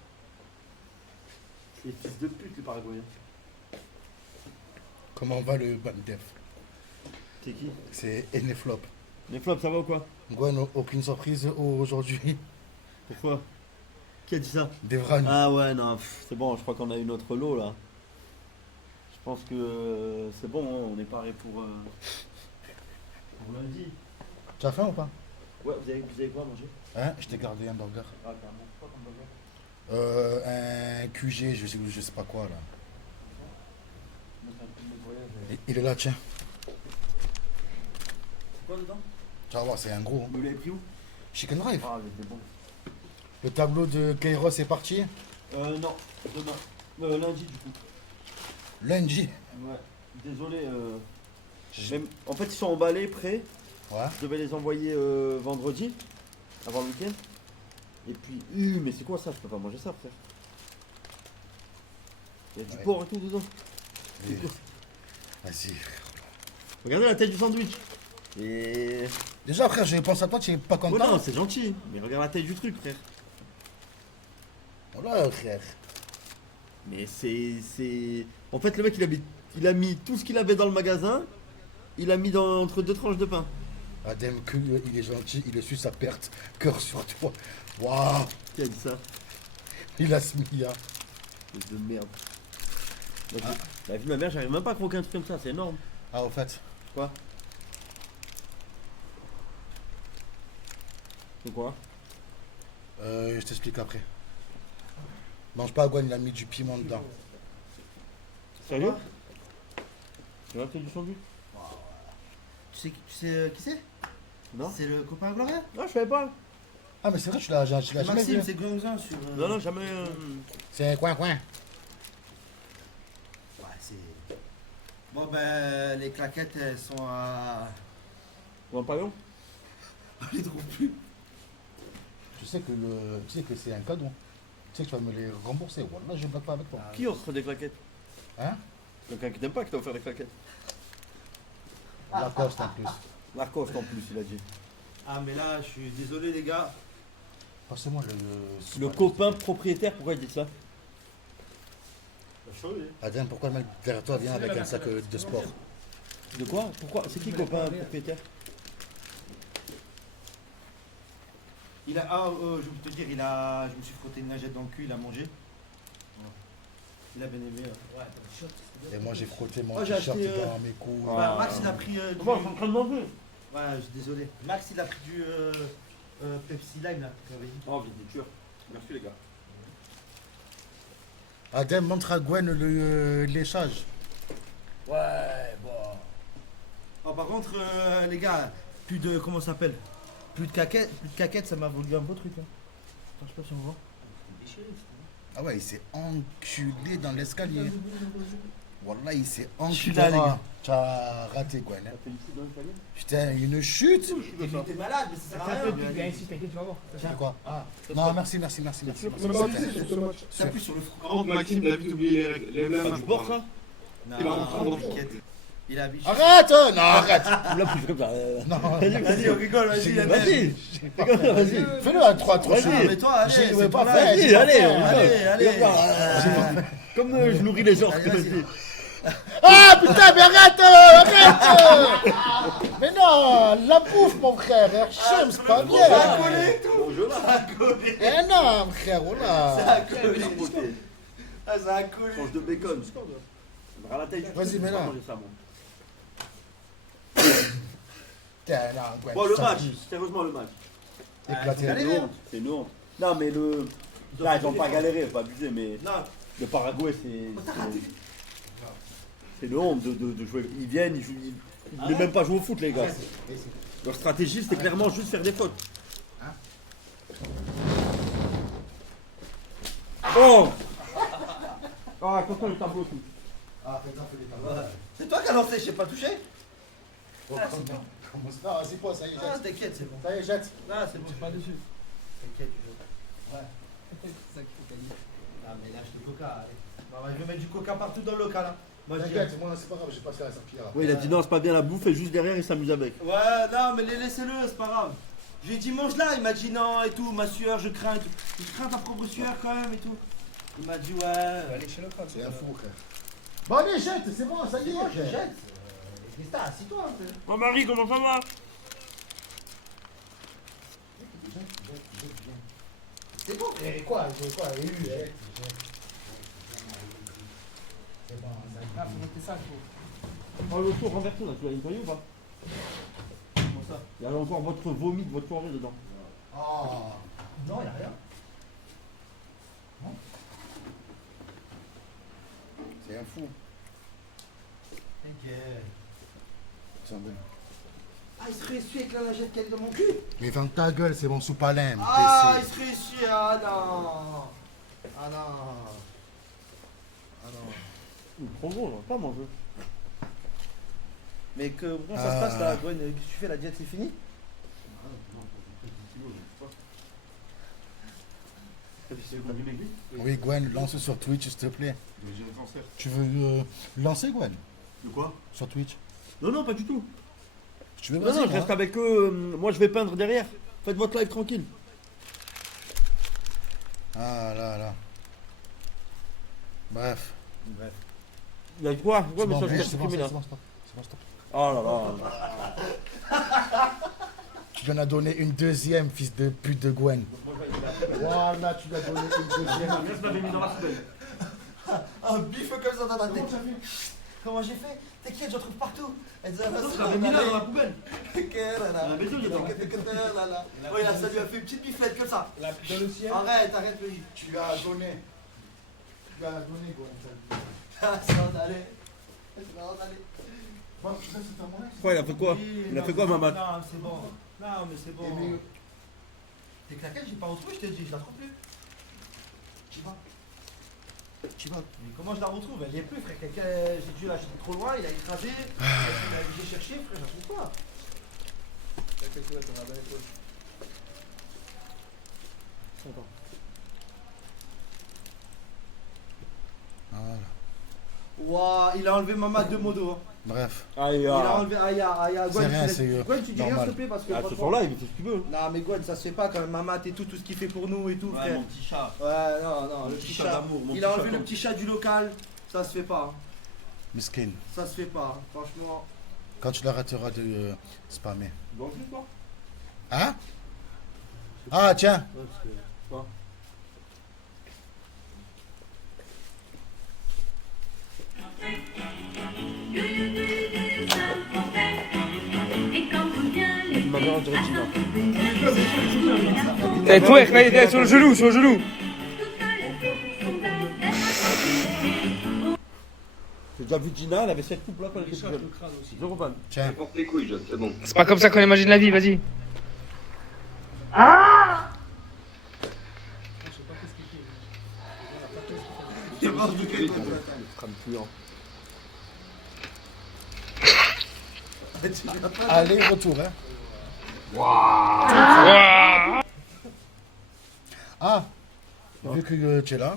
C'est les fils de pute, les Paraguayens. Comment va le Bandef? C'est qui? C'est Eneflop. Les flops, ça va ou quoi? Gwen, aucune surprise aujourd'hui. Pourquoi? Qui a dit ça? Devran. Ah ouais, non, c'est bon, je crois qu'on a eu notre lot là. Je pense que c'est bon, hein, on est paré pour lundi. Tu as faim ou pas? Ouais, vous avez quoi à manger? Hein? Je t'ai gardé un burger. Ah, carrément. Quoi comme burger? Un QG, je sais pas quoi là. Mettre un peu de nettoyage. Il est là, tiens. C'est quoi dedans? Tu vas voir, c'est un gros. Hein. Vous l'avez pris où? Chicken Drive. Ah, il était bon. Le tableau de Kairos est parti. Non, demain. Lundi du coup. Lundi. Ouais. Désolé. En fait, ils sont emballés, prêts. Ouais. Je devais les envoyer vendredi, avant le week-end. Et puis, mais c'est quoi ça? Je peux pas manger ça, frère. Il y a du Ouais. porc et tout dedans. Oui. Vas-y. Regardez la taille du sandwich. Et. Déjà, frère, je pense à toi, tu es pas Oh content. non, c'est gentil. Mais regarde la taille du truc, frère. Voilà, frère. Mais c'est. En fait, le mec, il a mis tout ce qu'il avait dans le magasin. Il a mis entre deux tranches de pain. Adem, il est gentil, il est su sa perte. Cœur sur toi. Waouh. Qui a dit ça? Il a ce mia. Espèce de merde. La vie de ma mère, j'arrive même pas à croquer un truc comme ça, c'est énorme. Ah, au fait. Quoi? C'est quoi? Je t'explique après. Mange pas, Gwen, il a mis du piment dedans. Sérieux? Tu vas faire du sandwich? Tu sais qui c'est? Non? C'est le copain à Gloria? Non, je savais pas. Ah, mais c'est vrai, tu l'as jamais Maxime, vu. c'est Gonzin sur. Non, non, jamais. C'est un coin. Ouais, c'est. Bon, ben, les claquettes, elles sont à. Ou un pavillon? On les trouve plus. Tu sais que c'est un cadeau. Tu sais que tu vas me les rembourser. Voilà, je blague pas avec toi. Qui offre des claquettes? Hein? Quelqu'un qui t'aime pas qui t'a offert des claquettes. Lacoste en plus. Lacoste en plus, il a dit. Ah, mais là, je suis désolé, les gars. Passez-moi Le copain propriétaire, pourquoi il dit ça? Adrien, pourquoi le mec derrière toi vient avec un sac de sport? De quoi? Pourquoi? C'est qui le copain propriétaire? Il a. Ah, je vais te dire, il a. Je me suis frotté une lingette dans le cul, il a mangé. Il a bien aimé. Et moi j'ai frotté mon Oh, j'ai t-shirt acheté, dans mes couilles. Bah, Max il a pris. Moi, je suis en train de manger. Ouais, je suis désolé. Max il a pris du Pepsi Lime là, que j'avais dit. Oh, vous êtes dur. Merci les gars. Adrien, montre à Gwen le léchage. Ouais, bon. Oh, par contre, les gars, plus de. Comment ça s'appelle? Plus de caquettes, ça m'a voulu un beau truc. Hein. Attends, je sais pas si on voit. Ah ouais, il s'est enculé dans l'escalier. Wallah, il s'est enculé. là, les gars. Tu as raté Gwen. Hein. Putain, une chute. Il était malade, mais ça sert à rien. Viens ici, t'inquiète, tu vas voir. C'est quoi? Non, merci. T'appuies sur le front. Par contre, Maxime, il a vite oublié les règles. Les mêmes. Du sport, ça? Non, Il va rentrer dans le t'inquiète. Il a biché. Arrête! Non, arrête! Là, plus comme ça. Non, Vas-y, on rigole, vas-y. Vas-y. Vas-y. fais-le à 3 trop chaud. Mais toi, allez, Je ne c'est pas ton faire. âge. Vas-y, allez, on Allez, rigole. allez. Comme je nourris les gens. Allez, vas-y. Ah putain, mais arrête! Mais non, la bouffe, mon frère. Herchem, c'est pas bien. Ça a collé et tout. Ça a collé. Eh non, frère, Ça voilà. a collé. Ah, ça a collé. Tranche de bacon. À la taille. Vas-y, mets-là. Manger ça, moi. Tiens, non, Gwen, Bon, le ça match. pue. Sérieusement, le match. Éclaté. C'est une honte. C'est une honte. Non, mais le. Là, ils n'ont pas galéré, faut pas abuser, mais. Non. Le Paraguay, c'est. C'est une honte de jouer. Ils viennent, ils jouent. Ils ne voulaient même pas jouer au foot, les gars. Leur stratégie, c'était clairement juste faire des fautes. Oh! Ah, attention, le tableau aussi. Ah, fais gaffe, les tableaux. C'est toi qui as lancé, je sais pas touché. Non, c'est quoi, ça y est, Ah, jette. t'inquiète, c'est bon. Ça y est, jette. Ah, c'est bon. Pas dessus. T'inquiète, je joue. Ouais. C'est ça qu'il faut gagner. Ah, mais lâche le coca, allez. Bah, je vais mettre du coca partout dans le local. Hein. Moi, je T'inquiète, moi, c'est pas grave, j'ai passé à la serpillière. Oui, il a dit non, c'est pas bien la bouffe, et juste derrière, il s'amuse avec. Ouais, non, mais laissez-le, c'est pas grave. Je lui ai dit mange là, il m'a dit non et tout, ma sueur, je crains et tout. Je crains ta propre sueur quand même et tout. Il m'a dit ouais. Allez chez le crâne. C'est un fou, frère. Bon, allez, jette, c'est bon, ça y est. Moi, je jette. Nesta, assis-toi un peu. Oh, Marie, comment ça va? C'est bon. Et quoi, il y a eu, jette. C'est bon, ça y est. Ah, faut mettre ça, faut. Oh, le tour renversé, là, tu l'as nettoyé ou pas? Comment ça? Il y a encore votre vomi de votre soirée dedans. Oh. Non, il a rien. C'est un fou. T'inquiète. C'est un bon. Ah, il se réessuie avec la lingette qu'elle est dans mon cul. Mais ferme ta gueule, c'est mon soupalin. Ah, il se réessuie. Ah non. Ah non. Ah non. Il est trop bon, là, pas manger. Mais comment ça se passe là, Gwen? Qu'est-ce que tu fais? La diète, c'est fini? Oui, Gwen, lance sur Twitch, s'il te plaît. J'ai un cancer. Tu veux lancer, Gwen? De quoi? Sur Twitch? Non, non, pas du tout. Tu veux Non, non, je reste avec eux. Moi, je vais peindre derrière. Faites votre live tranquille. Ah là là. Bref. Il y a quoi? Ouais, C'est mais bon, ça, je t'ai c'est bon, supprimé là. c'est bon, stop. C'est bon, stop. Oh là là. Tu lui en as donné une deuxième, fils de pute de Gwen. Voilà, tu lui as donné une deuxième. Laisse m'avait mis dans la poubelle. Un bif comme ça dans ta tête. Comment j'ai fait? T'inquiète, j'en trouve partout. Elle disait, Je l'avais mis là dans la poubelle. La béton dedans. Oui, là, ça lui a fait une petite biflette comme ça. Dans le ciel. Arrête, arrête, lui. Tu lui as donné. Tu lui as donné, Gwen. Ah, ça va aller. Ça va aller. Bon, ça, c'est un moyen. Quoi, il a fait quoi? Il a fait quoi, maman? Non, c'est bon. Non, mais c'est bon. Tes claquettes, j'ai pas retrouvé, je t'ai dit, je la trouve plus. Tu vas. Tu vas. Mais comment je la retrouve? Elle y est plus, frère. J'ai dû l'acheter trop loin, il a écrasé. J'ai cherché, frère, je la trouve pas. Voilà. Waouh, il a enlevé Mama de modo. Hein. Bref. Aïe, Il a enlevé Aïe. C'est rien, c'est Gwen, tu dis rien, normal. s'il te plaît, parce que. Ah, c'est franchement- son live, il fait ce qu'il veut. Non, mais Gwen, ça se fait pas quand même. Mamat et tout ce qu'il fait pour nous et tout, frère. petit chat. Ouais, non, le petit chat. d'amour. Il a enlevé le petit chat du local. Ça se fait pas. Hein. Miskin. Ça se fait pas. Hein. Franchement. Quand tu l'arrêteras de spammer. Bon, c'est toi. Hein? Ah, tiens. Ouais, parce que. Quoi? Ma mère, on dirait Gina. Eh, twerk, là, sur le genou, sur le genou. J'ai déjà vu Gina, elle avait cette coupe là quand elle était jeune. Zéro van. Tiens. les couilles, John, c'est bon. C'est pas comme ça qu'on imagine la vie, vas-y. Il mange du cul. Crame puant. Allez, retour, hein. Ah, vu que tu es là,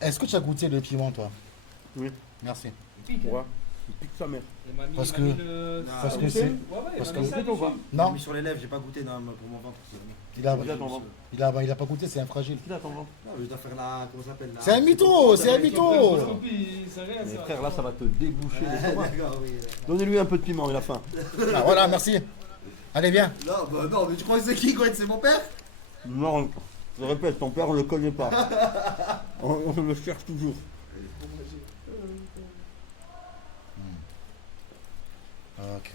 est-ce que tu as goûté le piment, toi? Oui. Merci. Pourquoi? Il pique sa mère. Parce que c'est... Parce que... Non, Mis sur les lèvres, j'ai pas goûté non, pour mon ventre. il a pas goûté, c'est un fragile. Qui l'attend, Non, je dois faire la. Comment ça s'appelle là? C'est un mytho, c'est un mytho. Mais frère, là, ça va te déboucher l'estomac. D'accord, oui. Donnez-lui un peu de piment, il a faim. Ah voilà, merci. Allez, viens. Non, bah non, mais tu crois que c'est qui, quoi? C'est mon père? Non, je répète, ton père, on le connaît pas. On le cherche toujours. Ok.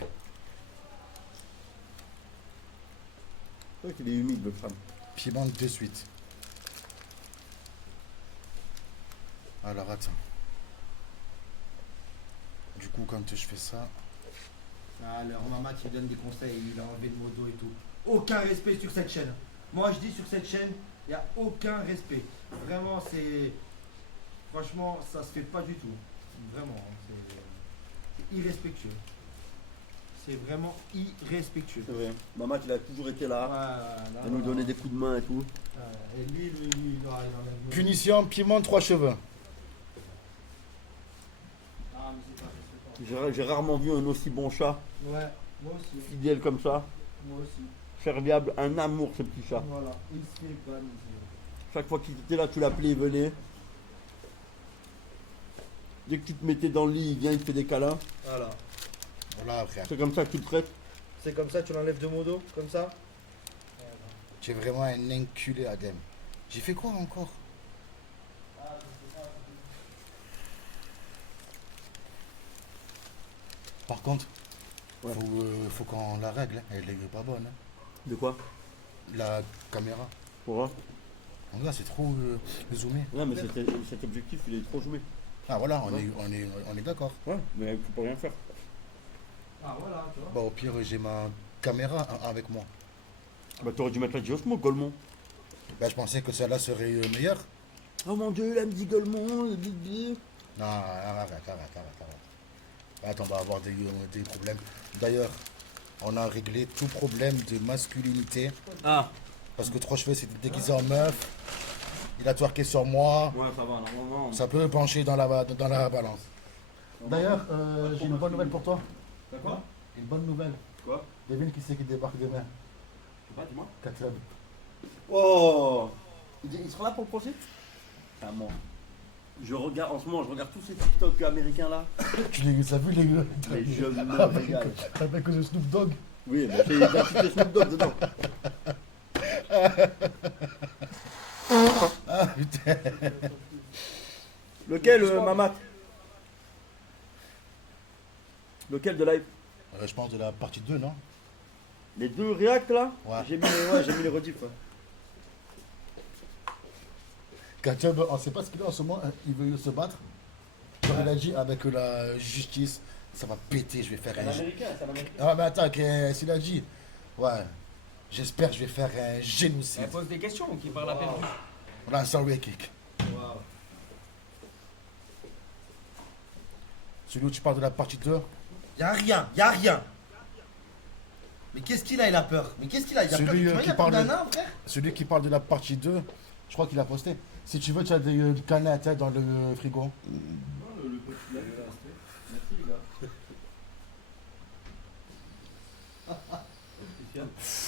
C'est vrai qu'il est humide, le crâne. Piment de suite. Alors, attends. Du coup, quand je fais ça... Ah, le Maman qui donne des conseils, il a enlevé le modo et tout. Aucun respect sur cette chaîne. Moi, je dis sur cette chaîne, il n'y a aucun respect. Vraiment, c'est... Franchement, ça se fait pas du tout. Vraiment, hein, c'est irrespectueux. C'est vraiment irrespectueux. C'est vrai. Maman, il a toujours été là. Voilà, À nous donner des coups de main et tout. Et lui, il enlève le modo. Punition, piment, 3 cheveux. Ah, mais c'est pas respect. J'ai rarement vu un aussi bon chat, Ouais, moi aussi. fidèle comme ça, Moi aussi. serviable, un amour ce petit chat. Voilà, il se fait ban. Chaque fois qu'il était là, tu l'appelais, il venait. Dès que tu te mettais dans le lit, il vient, il te fait des câlins. Voilà. Voilà, frère. C'est comme ça que tu le traites. C'est comme ça, tu l'enlèves de modo, comme ça. Tu es vraiment un inculé, Adem. J'ai fait quoi encore? Par contre, Ouais. faut qu'on la règle. Hein. Elle est pas bonne. Hein. De quoi? La caméra. Pourquoi? En gars, c'est trop zoomé. Ouais, mais cet objectif, il est trop joué. Ah voilà, Ouais. on est d'accord. Ouais, mais il faut pas rien faire. Ah voilà, tu vois. Bah, au pire, j'ai ma caméra avec moi. Bah, t'aurais dû mettre la Diosmo, Golemont. Bah, je pensais que celle-là serait meilleure. Oh mon dieu, la me dit Golemont, le big. Non, arrête. Attends, on va avoir des problèmes. D'ailleurs, on a réglé tout problème de masculinité. Ah. Parce que 3 cheveux, c'est déguisé en meuf. Il a twerké sur moi. Ouais, ça va, normalement. Ça peut pencher dans la balance. D'ailleurs, j'ai une bonne nouvelle pour toi. T'as quoi? Une bonne nouvelle. Quoi? Devine qui c'est qui débarque demain. Je sais pas, dis-moi. Katab. Oh! Il sera là pour le procès? Ah, moi. Je regarde, en ce moment, je regarde tous ces TikTok américains là. Tu as vu les Mais je me régale. avec le Snoop Dogg. Oui, mais il y a tous les Snoop Dogg dedans. Ah putain. Lequel, Mamat? Lequel de live? Je pense de la partie 2, non? Les deux React là? Ouais. J'ai mis les rediffs. Ouais. Katab, on sait pas ce qu'il a en ce moment. Il veut se battre. Genre, il a dit avec la justice, ça va péter, je vais faire un... Ah mais attends, qu'est-ce qu'il a dit? Ouais. J'espère que je vais faire un génocide. Elle pose des questions qui parle à peine. Voilà, un sorry kick. Wow. Celui où tu parles de la partie 2. Y'a rien. Mais qu'est-ce qu'il a? Il a peur. Mais qu'est-ce qu'il a? Il a peur. Celui Tu vois, il qui a peur parle d'un de... nain, frère. Celui qui parle de la partie 2, je crois qu'il a posté. Si tu veux, tu as des canettes dans le frigo. Ah,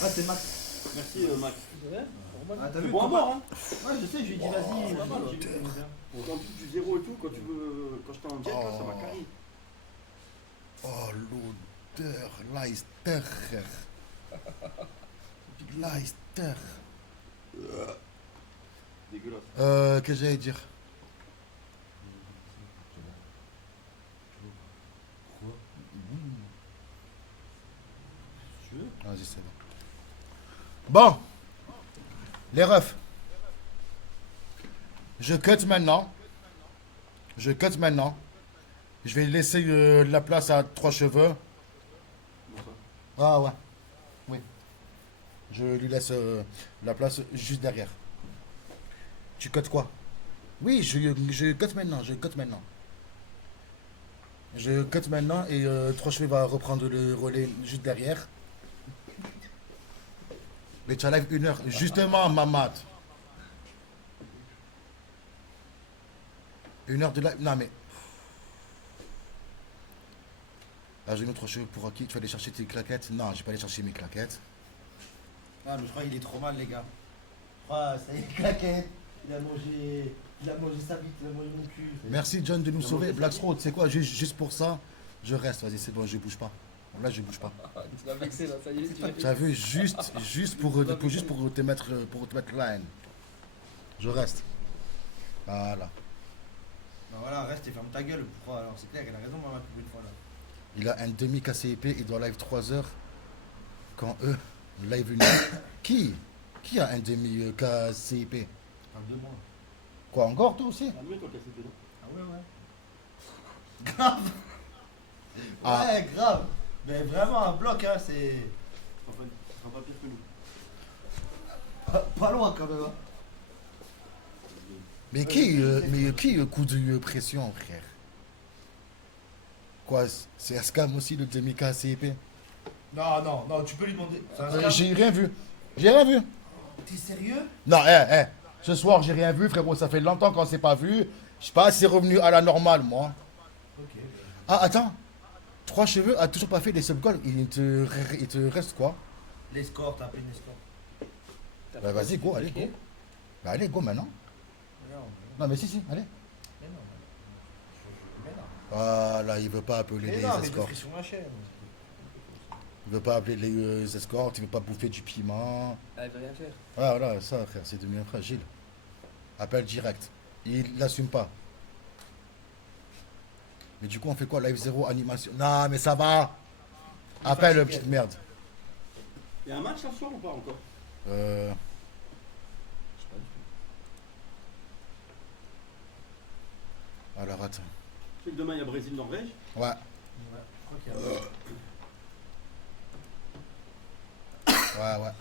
c'est Max. Merci Max. Ah, t'as C'est vu bon à comment- boire, hein. Ouais, je sais, je lui ai dit, vas-y. On t'en pique du zéro et tout, quand tu veux. Quand j'étais en jet, là, ça m'a carré. Oh, l'odeur, Leicester. Leicester. Dégueulasse. Qu'est-ce que j'allais dire? Vas-y, c'est bon. Bon, les refs. Je cut maintenant. Je cut maintenant. Je vais laisser la place à 3 cheveux. Ah ouais. Oui. Je lui laisse la place juste derrière. Tu cut quoi? Oui, je cut maintenant. Je cut maintenant. Je cut maintenant et 3 cheveux va reprendre le relais juste derrière. Mais tu as live 1 heure. Justement, Mamad. 1 heure de live. Non mais. Là, j'ai une autre cheveux pour qui? Tu vas aller chercher tes claquettes? Non, je vais pas aller chercher mes claquettes. Ah, mais je crois qu'il est trop mal, les gars. Je crois, ça y est, claquette. Il a mangé sa bite, il a mangé mon cul. Merci John de nous sauver. Blacksroad, c'est quoi? Juste pour ça, je reste. Vas-y, c'est bon, je bouge pas. Là, je bouge pas. Tu l'as vexé là, ça y est. Tu as vu, juste pour te mettre line. Je reste. Voilà. Bah voilà, reste et ferme ta gueule. Pourquoi? Alors c'est clair, il a raison, maman, pour une fois là. Il a un demi KCIP, il doit live 3 heures. Quand eux, live 1 heure. Qui a un demi KCIP? Parle de moi. Quoi, encore toi aussi? Ah ouais, ouais. Grave. Ah. Ouais, grave. Mais vraiment un bloc, hein, c'est. Ça sera pas pire que nous. Pas loin quand même. Hein. Mais qui coup de pression, frère? Quoi, c'est un scam aussi le demi KCIP? Non, tu peux lui demander. C'est un scam. J'ai rien vu. J'ai rien vu. T'es sérieux? Non, ce soir, j'ai rien vu, frérot. Ça fait longtemps qu'on s'est pas vu. Je sais pas, c'est revenu à la normale, moi. Ok. Ah, attends. 3 cheveux a toujours pas fait les sub-goals. Il te reste quoi? L'escorte, t'as appelé une escorte. Bah, vas-y, go, allez, go. Bah, allez, go maintenant. Non, mais si, allez. Mais non. Voilà, il veut pas appeler les mais je escortes. suis sur ma chaîne. Il veut pas appeler les escortes, il veut pas bouffer du piment. Ah, il veut rien faire. Ah, voilà, ça, frère, c'est devenu fragile. Appel direct. Il l'assume pas. Mais du coup, on fait quoi? Live 0, animation. Non, mais ça va. Appelle, petite merde. Il y a un match ce soir ou pas encore? Alors, attends. Tu sais que demain il y a Brésil-Norvège? Ouais. Je crois qu'il y a. Ouais.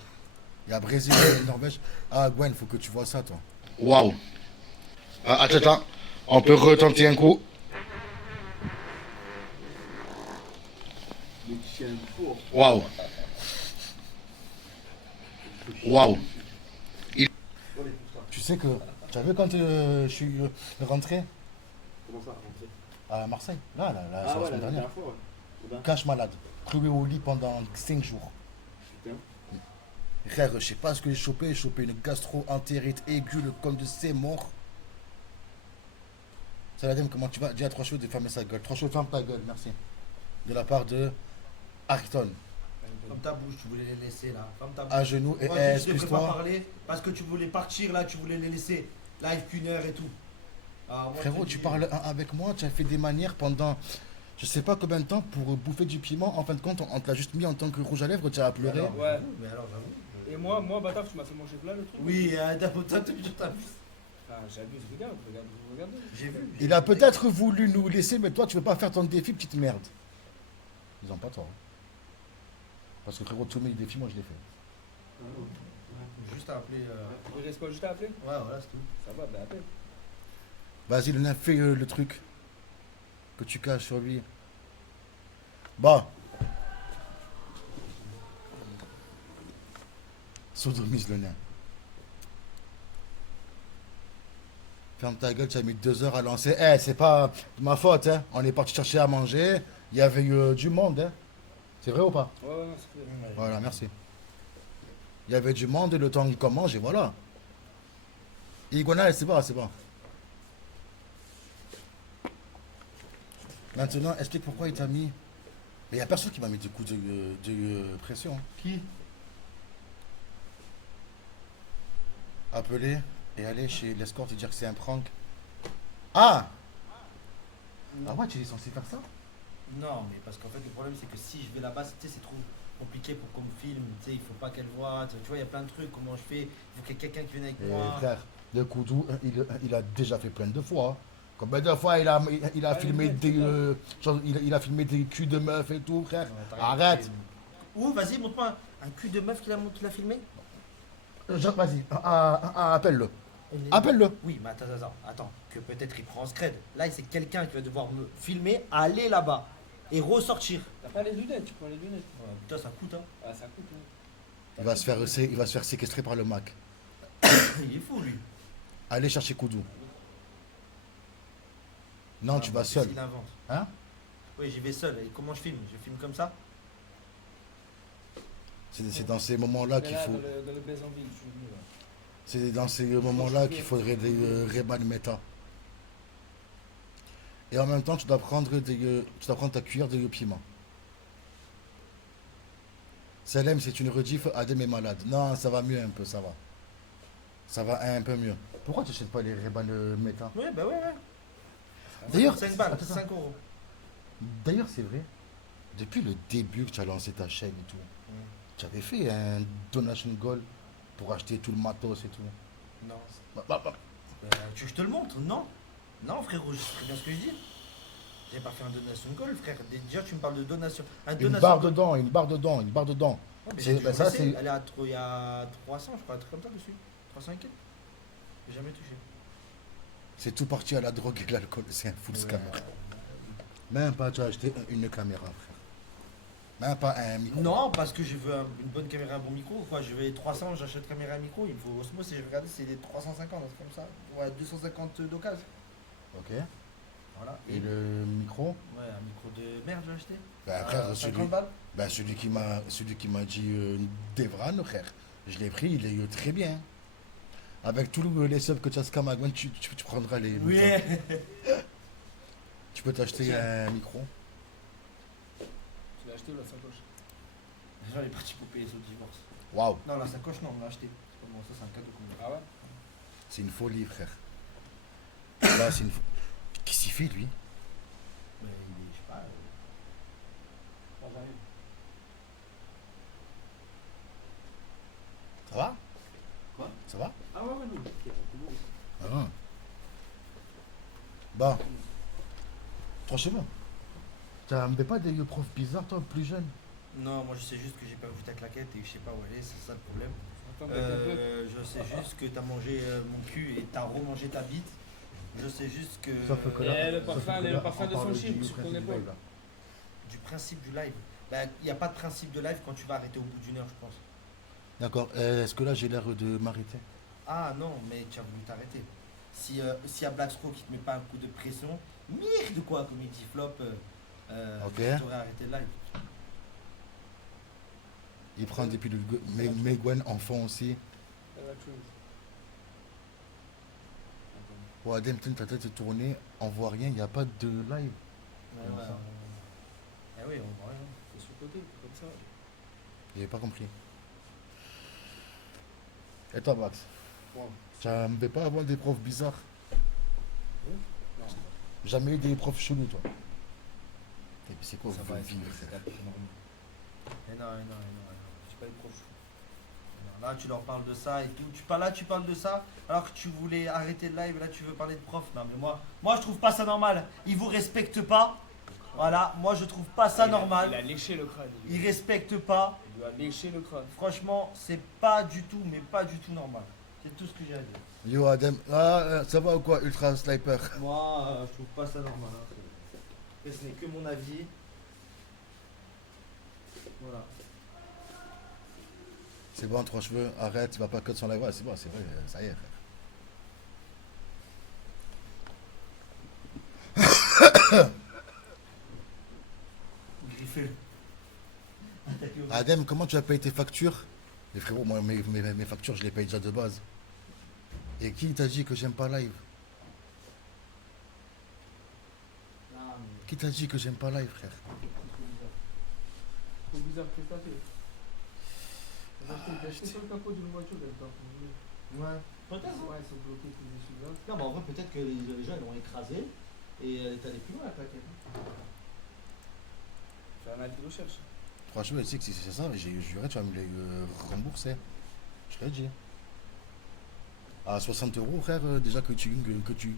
Il y a Brésil et Norvège. Ah, Gwen, faut que tu vois ça, toi. Waouh. Attends. On peut retenter un coup. Les chiens courts. Waouh. Tu sais que. Tu as vu quand je suis rentré Comment ça, rentrer? à Marseille? Là, Ah c'est la ouais, semaine la dernière. dernière fois, ouais. Eh ben, Cache malade. Trouvé au lit pendant 5 jours. putain. Frère, je sais pas ce que j'ai chopé une gastro-entérite aiguë, le col de c'est mort. Saladin, comment tu vas? Dis à 3 cheveux de fermer sa gueule. 3 cheveux, ferme ta gueule, merci. De la part de Ariton. Comme ta bouche, tu voulais les laisser là. Comme ta bouche. À genoux et Moi, je devrais pas excuse-toi. parler parce que tu voulais partir là, tu voulais les laisser. Live qu'une heure et tout. Ah, moi, Frérot, je te tu dis- parles avec moi, tu as fait des manières pendant je sais pas combien de temps pour bouffer du piment. En fin de compte, on te l'a juste mis en tant que rouge à lèvres, tu as pleuré. Alors, Ouais. Mais alors, j'avoue. Et moi, bâtard, tu m'as fait manger plein le truc. Oui, t'as toujours ta bouche. Ah, j'abuse, regarde. J'ai vu. Il a peut-être voulu nous laisser, mais toi, tu veux pas faire ton défi, petite merde. Ils ont pas tort. Parce que frérot, tous mes défis, moi, je les fais. Juste à appeler. Il reste quoi juste à appeler? Ouais, voilà, c'est tout. Ça va, ben appelle. Vas-y, le nain, fais le truc que tu caches sur lui. Bah. Sodomise, le nain. Ferme ta gueule, tu as mis 2 heures à lancer. C'est pas de ma faute, hein. On est parti chercher à manger. Il y avait du monde, hein. C'est vrai ou pas? Ouais, c'est clair. Voilà, merci. Il y avait du monde, le temps qu'on mange, et voilà. Iguana, c'est bon, c'est bon. Maintenant, explique pourquoi il t'a mis. Mais il n'y a personne qui m'a mis du coup de pression. Qui? Appeler et aller chez l'escorte et dire que c'est un prank. Ah! Ah ouais, tu es censé faire ça? Non, mais parce qu'en fait, le problème, c'est que si je vais là-bas, tu sais, c'est trop compliqué pour qu'on me filme. Tu sais, il faut pas qu'elle voit. Tu vois, il y a plein de trucs. Comment je fais? Il faut qu'il y ait quelqu'un qui vienne avec moi. Frère, de Koudou, il a déjà fait plein de fois. Combien de fois il a filmé des il a filmé des culs de meufs et tout, frère. Non, t'as rien Arrête. fait. Ouh, vas-y, montre-moi un cul de meuf qu'il a filmé. Vas-y, appelle-le. Appelle-le. Oui, mais attends, que peut-être il prend en scred. Là, c'est quelqu'un qui va devoir me filmer, aller là-bas et ressortir. T'as pas les lunettes, tu prends les lunettes. Ouais, putain, ça coûte, hein. Ah, ça coûte, hein. Il va se faire séquestrer par le Mac. Il est fou, lui. Allez chercher Koudou. Non, tu vas seul. Il invente. Hein? Oui, j'y vais seul. Et comment je filme? Je filme comme ça? C'est dans ces moments-là qu'il faut. Dans le Bézanville, je suis venu là. C'est dans ces moments-là qu'il faudrait des Reban Meta. Et en même temps, tu dois prendre ta cuillère de piment. Salem, c'est une rediff. Adem est malade. Non, ça va mieux un peu, ça va. Ça va un peu mieux. Pourquoi tu n'achètes pas les Reban Meta? Ouais, bah ouais. D'ailleurs, 5 balles, attends, 5 euros. D'ailleurs, c'est vrai. Depuis le début que tu as lancé ta chaîne et tout, tu avais fait un donation goal pour acheter tout le matos et tout. Non. Bah. Tu veux que je te le montre? Non. Non, frérot, je sais très bien ce que je dis. J'ai pas fait un donation goal, frère. Déjà, tu me parles de donation. Une barre dedans. Ouais, mais C'est- j'ai bah, toujours ça, essayé. c'est- Elle est à il y a 300, je crois, un truc comme ça dessus. 300 et quelques. J'ai jamais touché. C'est tout parti à la drogue et l'alcool. C'est un full scam. Même pas, tu as acheté une caméra, frère. Même pas un micro. Non, parce que je veux une bonne caméra, un bon micro. Quoi. Je vais 300, j'achète caméra et micro. Il me faut Osmo, si je regarde, c'est des 350, un truc comme ça. Ouais, 250 d'occasion. Ok. Voilà. Et le micro? Ouais, un micro de merde, j'ai acheté. Bah, frère, 50 balles. celui qui m'a dit Devran, frère, je l'ai pris, il est très bien. Avec tous les subs que tu as scam, tu prendras les. Oui. Tu peux t'acheter un micro. Tu l'as acheté ou la sacoche? J'en ai parti pour payer son divorce. Waouh, Non, la sacoche, non, on l'a acheté. C'est pas bon, ça, c'est un cadeau qu'on m'a. Ah ouais? c'est une folie, frère. Là, c'est une folie. Qu'est-ce qu'il fait, lui? Mais il est, je sais pas. Ah, j'arrive. Ça va? Quoi? Ça va? Ah ouais, non. Ok, bon. Ah. Bah. Franchement, t'as pas des profs bizarres, toi, plus jeune? Non, moi je sais juste que j'ai pas vu ta claquette et que je sais pas où elle est, c'est ça le problème. Attends, Je sais juste que t'as mangé mon cul et t'as remangé ta bite. Je sais juste que. Et le parfum de son chip sur ton épaule. Du principe du live. Bah, il n'y a pas de principe de live quand tu vas arrêter au bout d'une heure, je pense. D'accord, est-ce que là j'ai l'air de m'arrêter? Ah non, mais tu as voulu t'arrêter. S'il y a Black Scroll qui te met pas un coup de pression, mire de quoi, comme il dit Flop, Ok. tu aurais arrêté le live. Il prend des pilules. Mais Gwen, enfant aussi. Pour Adem, ta tête est tournée, on voit rien, il n'y a pas de live. Ouais, Comment ça? Eh oui, on voit rien. C'est sur le côté, comme ça. J'avais pas compris. Et toi, Max? Tu ne pas avoir des profs bizarres? Jamais eu des profs chelous, toi? Et puis c'est quoi Ça vous va, vivre, c'est frère? non, je suis pas les profs. Là, tu leur parles de ça et tout. Tu parles de ça alors que tu voulais arrêter le live et là, tu veux parler de prof. Non, mais moi, je trouve pas ça normal. Ils vous respectent pas. Voilà, moi, je trouve pas ça normal. Il a léché le crâne. Ils respectent pas. Il lui a léché le crâne. Franchement, c'est pas du tout, mais pas du tout normal. C'est tout ce que j'ai à dire. Yo, Adem, ça va ou quoi, Ultra Sniper? Moi, je trouve pas ça normal. Hein. Après, ce n'est que mon avis. Voilà. C'est bon, trois cheveux, arrête, tu vas pas que son live. Ouais, c'est bon, c'est vrai, ça y est, frère. Griffé. Adem, comment tu as payé tes factures? Mais frérot, moi, mes factures, je les paye déjà de base. Et qui t'a dit que j'aime pas live? Qui t'a dit que j'aime pas live, frère? C'est bizarre, qu'est-ce que t'as fait? T'as acheté sur le capot d'une voiture, d'accord? Ouais. Peut-être. Ouais, c'est bloqué tous les essuie-glaces. Non, mais en vrai, peut-être que les gens ils l'ont écrasé et elle est allée plus loin la plaquette. Fais un avis de recherche. Franchement, tu sais que si c'est ça, j'ai juré, tu vas me les rembourser. Je l'ai dit. À 60 €, frère, déjà que tu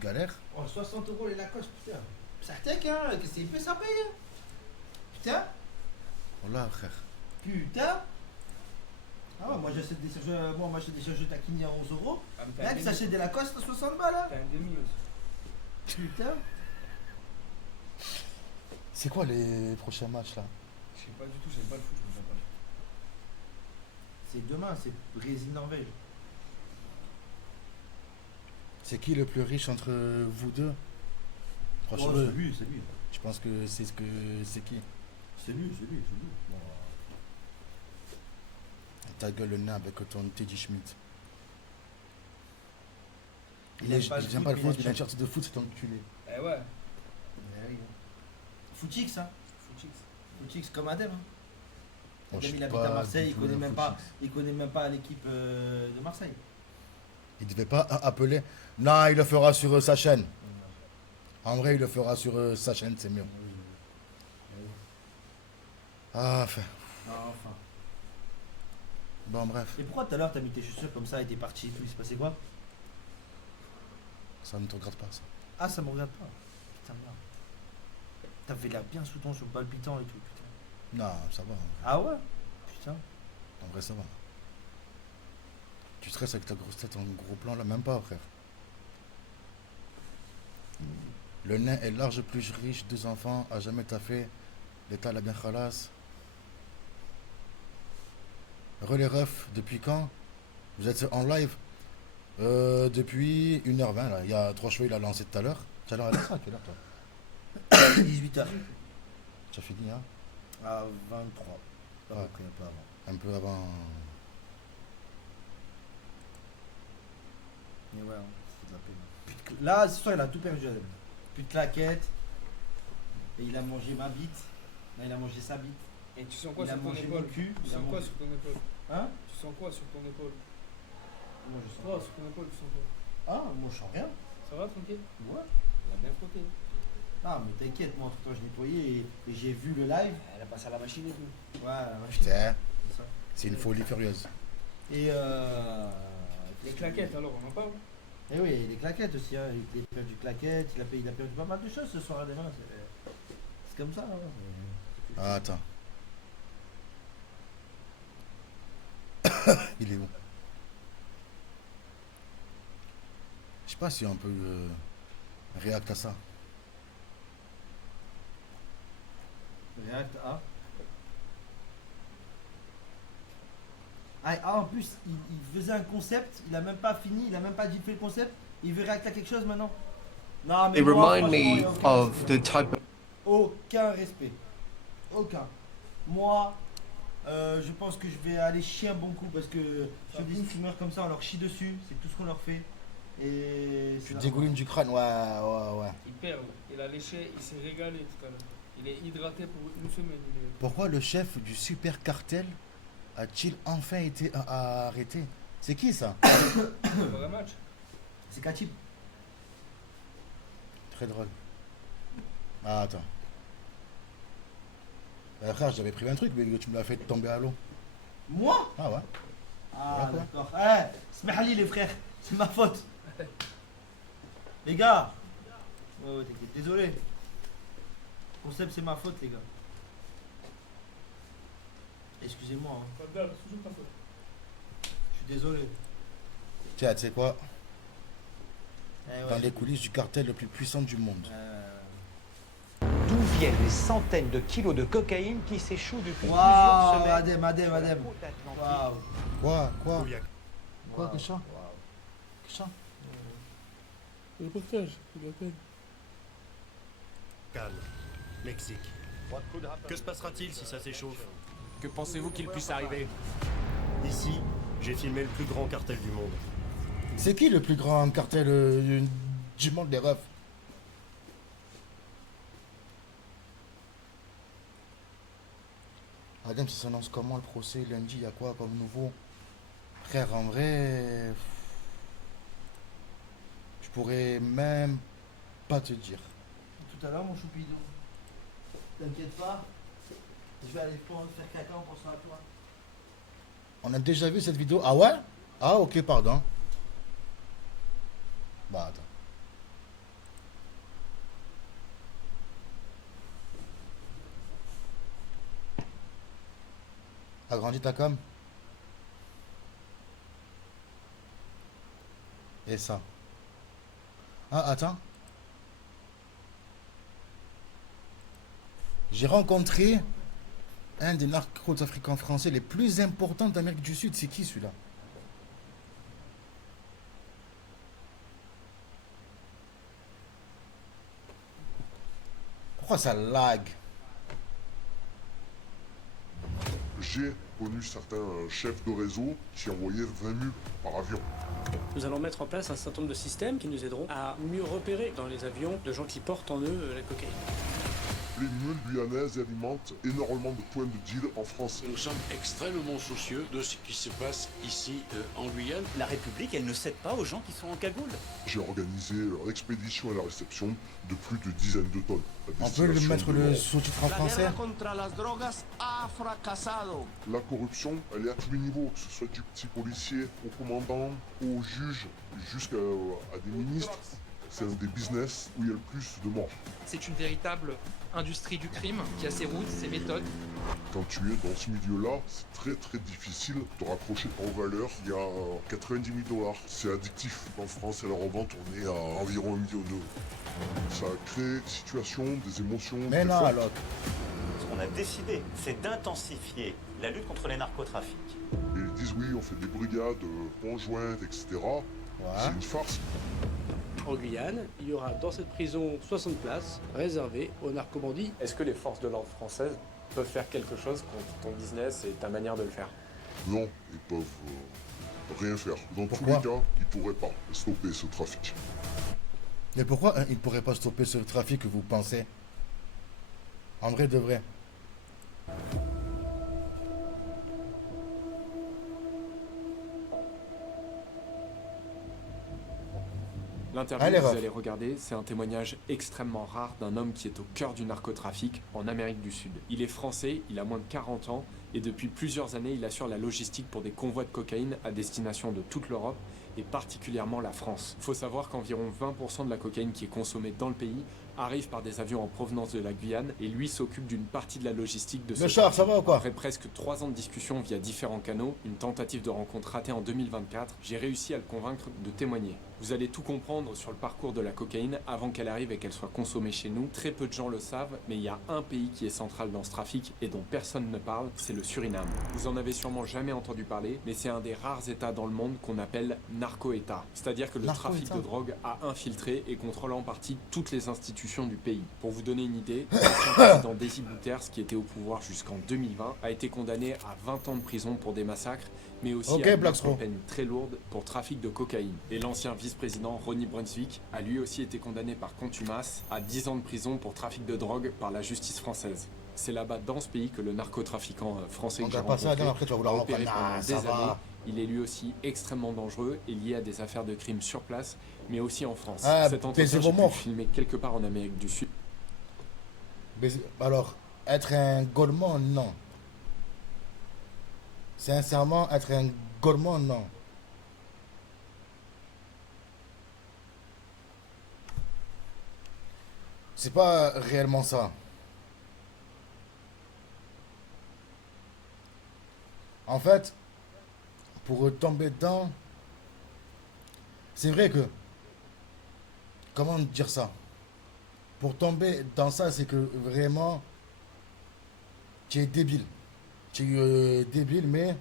galères. Oh, 60 € les Lacoste, putain. Ça tech, hein, que c'est épais ça paye. Hein. Putain. Voilà, frère. Putain. Ah ouais, moi j'achète des sergeux, moi j'achète des sergeux taquini à 11 €. Ah, mais Là, qui s'achète des Lacoste à 60 balles, hein. T'as un demi aussi. Putain. C'est quoi les prochains matchs là? Je sais pas du tout, j'aime pas le foot, je me sens pas. C'est demain, c'est Brésil-Norvège. C'est qui le plus riche entre vous deux? Franchement, Oh, c'est lui, c'est lui. je pense que c'est qui? C'est lui, c'est lui, c'est lui. Bon, Ta gueule le nain avec ton Teddy Schmidt. Il aime pas le j'aime foot, pas le mais foot, il il a une short de foot, c'est enculé. Eh ouais, Footix, hein. footix. Footix comme Adem. Hein. Bon, je Adem, suis il habite pas à Marseille, du il tout connaît le même pas, Footix. il connaît même pas l'équipe de Marseille. Il devait pas appeler. Non, il le fera sur sa chaîne. En vrai, il le fera sur sa chaîne, c'est mieux. Ah, enfin. Enfin. Bon, bref, Et pourquoi tout à l'heure t'as mis tes chaussures comme ça et t'es parti et tout? Il s'est passé quoi? ça ne te regarde pas, ça. Ah, ça me regarde pas. Putain, merde. T'avais l'air bien sous ton palpitant et tout, putain. Non, ça va. Ah ouais? Putain. En vrai, ça va. Tu stresses avec ta grosse tête en gros plan là, même pas, frère. Le nain est large, plus riche, 2 enfants, a jamais taffé. L'État l'a bien khalass. Relais ref, depuis quand? Vous êtes en live? Depuis 1h20 là. Il y a 3 chevaux, il a lancé tout à l'heure. Tu as l'air à ça, à quelle heure toi? 18h. Tu as fini, hein? À 23. Pas Ouais. après, un peu avant. Un peu avant. Mais ouais, c'est de la peine. Plus de là, ce soir, il a tout perdu, Adem. Plus de claquettes. Et il a mangé ma bite. Là, il a mangé sa bite. Et tu sens quoi Il a sur ton mangé épaule? mon cul. Tu Il a sens quoi mangé- sur ton épaule? Hein? Tu sens quoi sur ton épaule? Moi, je sens. Toi, sur ton épaule, tu sens quoi? Ah, moi, je sens rien. Ça va, tranquille? Ouais. Il a bien frotté. Non, mais t'inquiète, moi, entre temps, je nettoyais et j'ai vu le live. Elle a passé à la machine et tout. Ouais, la machine. Putain, C'est ça. c'est une folie furieuse. Et Les claquettes, alors, on en parle? Et oui, les claquettes aussi, hein. Il a perdu claquettes, il a perdu pas mal de choses ce soir, Adem. Hein. C'est comme ça, hein. Ah, attends. Il est où? Je sais pas si on peut réacter à ça. React A. Ah, en plus, il faisait un concept, il a même pas fini, il a même pas dit fait le concept, il veut réacter à quelque chose maintenant. Non, mais They moi, remind franchement, me il y a aucun of respect. the type of Aucun respect. Aucun. Moi, je pense que je vais aller chier un bon coup parce que sur des streamers comme ça, on leur chie dessus, c'est tout ce qu'on leur fait. Et Tu dégoulines du crâne, ouais. Il perd, il a léché, il s'est régalé tout à l'heure. Il est hydraté pour une semaine. Pourquoi le chef du super cartel a-t-il enfin été arrêté? C'est qui ça? Le vrai match. C'est Katib. Très drôle. Ah, attends. Frère, j'avais pris un truc, mais tu me l'as fait tomber à l'eau. Moi? Ah ouais. Ah, Voilà, d'accord. Smahali les frères, c'est ma faute. Les gars. Ouais, t'inquiète. Désolé. Le concept, c'est ma faute, les gars. Excusez-moi. Hein. Je suis désolé. Tiens, tu sais quoi? Eh ouais. Dans les coulisses du cartel le plus puissant du monde. D'où viennent les centaines de kilos de cocaïne qui s'échouent depuis plusieurs Waouh, semaines Adem. Waouh. Quoi? Wow. Qu'est-ce ça? Le reportage, il a peine. Calme. Mexique. Que se passera-t-il si ça s'échauffe? Que pensez-vous qu'il puisse arriver? Ici, j'ai filmé le plus grand cartel du monde. C'est qui le plus grand cartel du monde des refs? Adam, ça s'annonce comment le procès lundi? Il y a quoi comme nouveau? Frère, en vrai, je pourrais même pas te dire. Tout à l'heure, mon choupidou. T'inquiète pas, je vais aller faire caca en pensant à toi. On a déjà vu cette vidéo. Ah ouais? Ah ok, pardon. Bah attends. Agrandis ta com. Et ça. Ah attends. J'ai rencontré un des narco-africains français les plus importants d'Amérique du Sud. C'est qui celui-là? Pourquoi ça lag? J'ai connu certains chefs de réseau qui envoyaient 20 mules par avion. Nous allons mettre en place un certain nombre de systèmes qui nous aideront à mieux repérer dans les avions de gens qui portent en eux la cocaïne. Les mules guyanaises alimentent énormément de points de deal en France. Nous sommes extrêmement soucieux de ce qui se passe ici en Guyane. La République, elle ne cède pas aux gens qui sont en cagoule. J'ai organisé l'expédition et la réception de plus de dizaines de tonnes. On peut lui mettre le sous-titre en français? La corruption, elle est à tous les niveaux, que ce soit du petit policier au commandant, au juge, jusqu'à des ministres. C'est un des business où il y a le plus de morts. C'est une véritable industrie du crime qui a ses routes, ses méthodes. Quand tu es dans ce milieu-là, c'est très très difficile de raccrocher en valeur. Il y a 90 000 $. C'est addictif. En France, à la revente, on est à environ 1 million d'euros. Ça crée des situations, des émotions. Mais non, alors. Ce qu'on a décidé, c'est d'intensifier la lutte contre les narcotrafics. Et ils disent oui, on fait des brigades conjointes, etc. Ouais. C'est une farce. En Guyane, il y aura dans cette prison 60 places réservées aux narcobandits. Est-ce que les forces de l'ordre françaises peuvent faire quelque chose contre ton business et ta manière de le faire? Non, ils peuvent rien faire. Dans tous les cas, ils pourraient pas stopper ce trafic. Mais pourquoi ils ne pourraient pas stopper ce trafic que vous pensez? En vrai de vrai. L'interview que vous allez regarder, c'est un témoignage extrêmement rare d'un homme qui est au cœur du narcotrafic en Amérique du Sud. Il est français, il a moins de 40 ans et depuis plusieurs années, il assure la logistique pour des convois de cocaïne à destination de toute l'Europe et particulièrement la France. Il faut savoir qu'environ 20% de la cocaïne qui est consommée dans le pays arrive par des avions en provenance de la Guyane et lui s'occupe d'une partie de la logistique de ce char, ça va ou quoi? Après presque 3 ans de discussion via différents canaux, une tentative de rencontre ratée en 2024, j'ai réussi à le convaincre de témoigner. Vous allez tout comprendre sur le parcours de la cocaïne avant qu'elle arrive et qu'elle soit consommée chez nous. Très peu de gens le savent, mais il y a un pays qui est central dans ce trafic et dont personne ne parle, c'est le Suriname. Vous en avez sûrement jamais entendu parler, mais c'est un des rares états dans le monde qu'on appelle narco-état. C'est-à-dire que le trafic de drogue a infiltré et contrôle en partie toutes les institutions du pays. Pour vous donner une idée, l'ancien président Desi Bouters, qui était au pouvoir jusqu'en 2020, a été condamné à 20 ans de prison pour des massacres, mais aussi à une peine très lourde pour trafic de cocaïne. Et l'ancien vice-président Ronnie Brunswick a lui aussi été condamné par contumace à 10 ans de prison pour trafic de drogue par la justice française. C'est là-bas, dans ce pays, que le narcotrafiquant français que j'ai rencontré a opéré pendant des années. Il est lui aussi extrêmement dangereux et lié à des affaires de crimes sur place, mais aussi en France. Cet entretien, j'ai pu le filmer quelque part en Amérique du Sud. Mais alors, être un gourmand, non. Sincèrement, être un gourmand, non. C'est pas réellement ça. En fait, pour tomber dedans, c'est vrai que, comment dire ça? Pour tomber dans ça, c'est que vraiment, tu es débile. Tu es débile, mais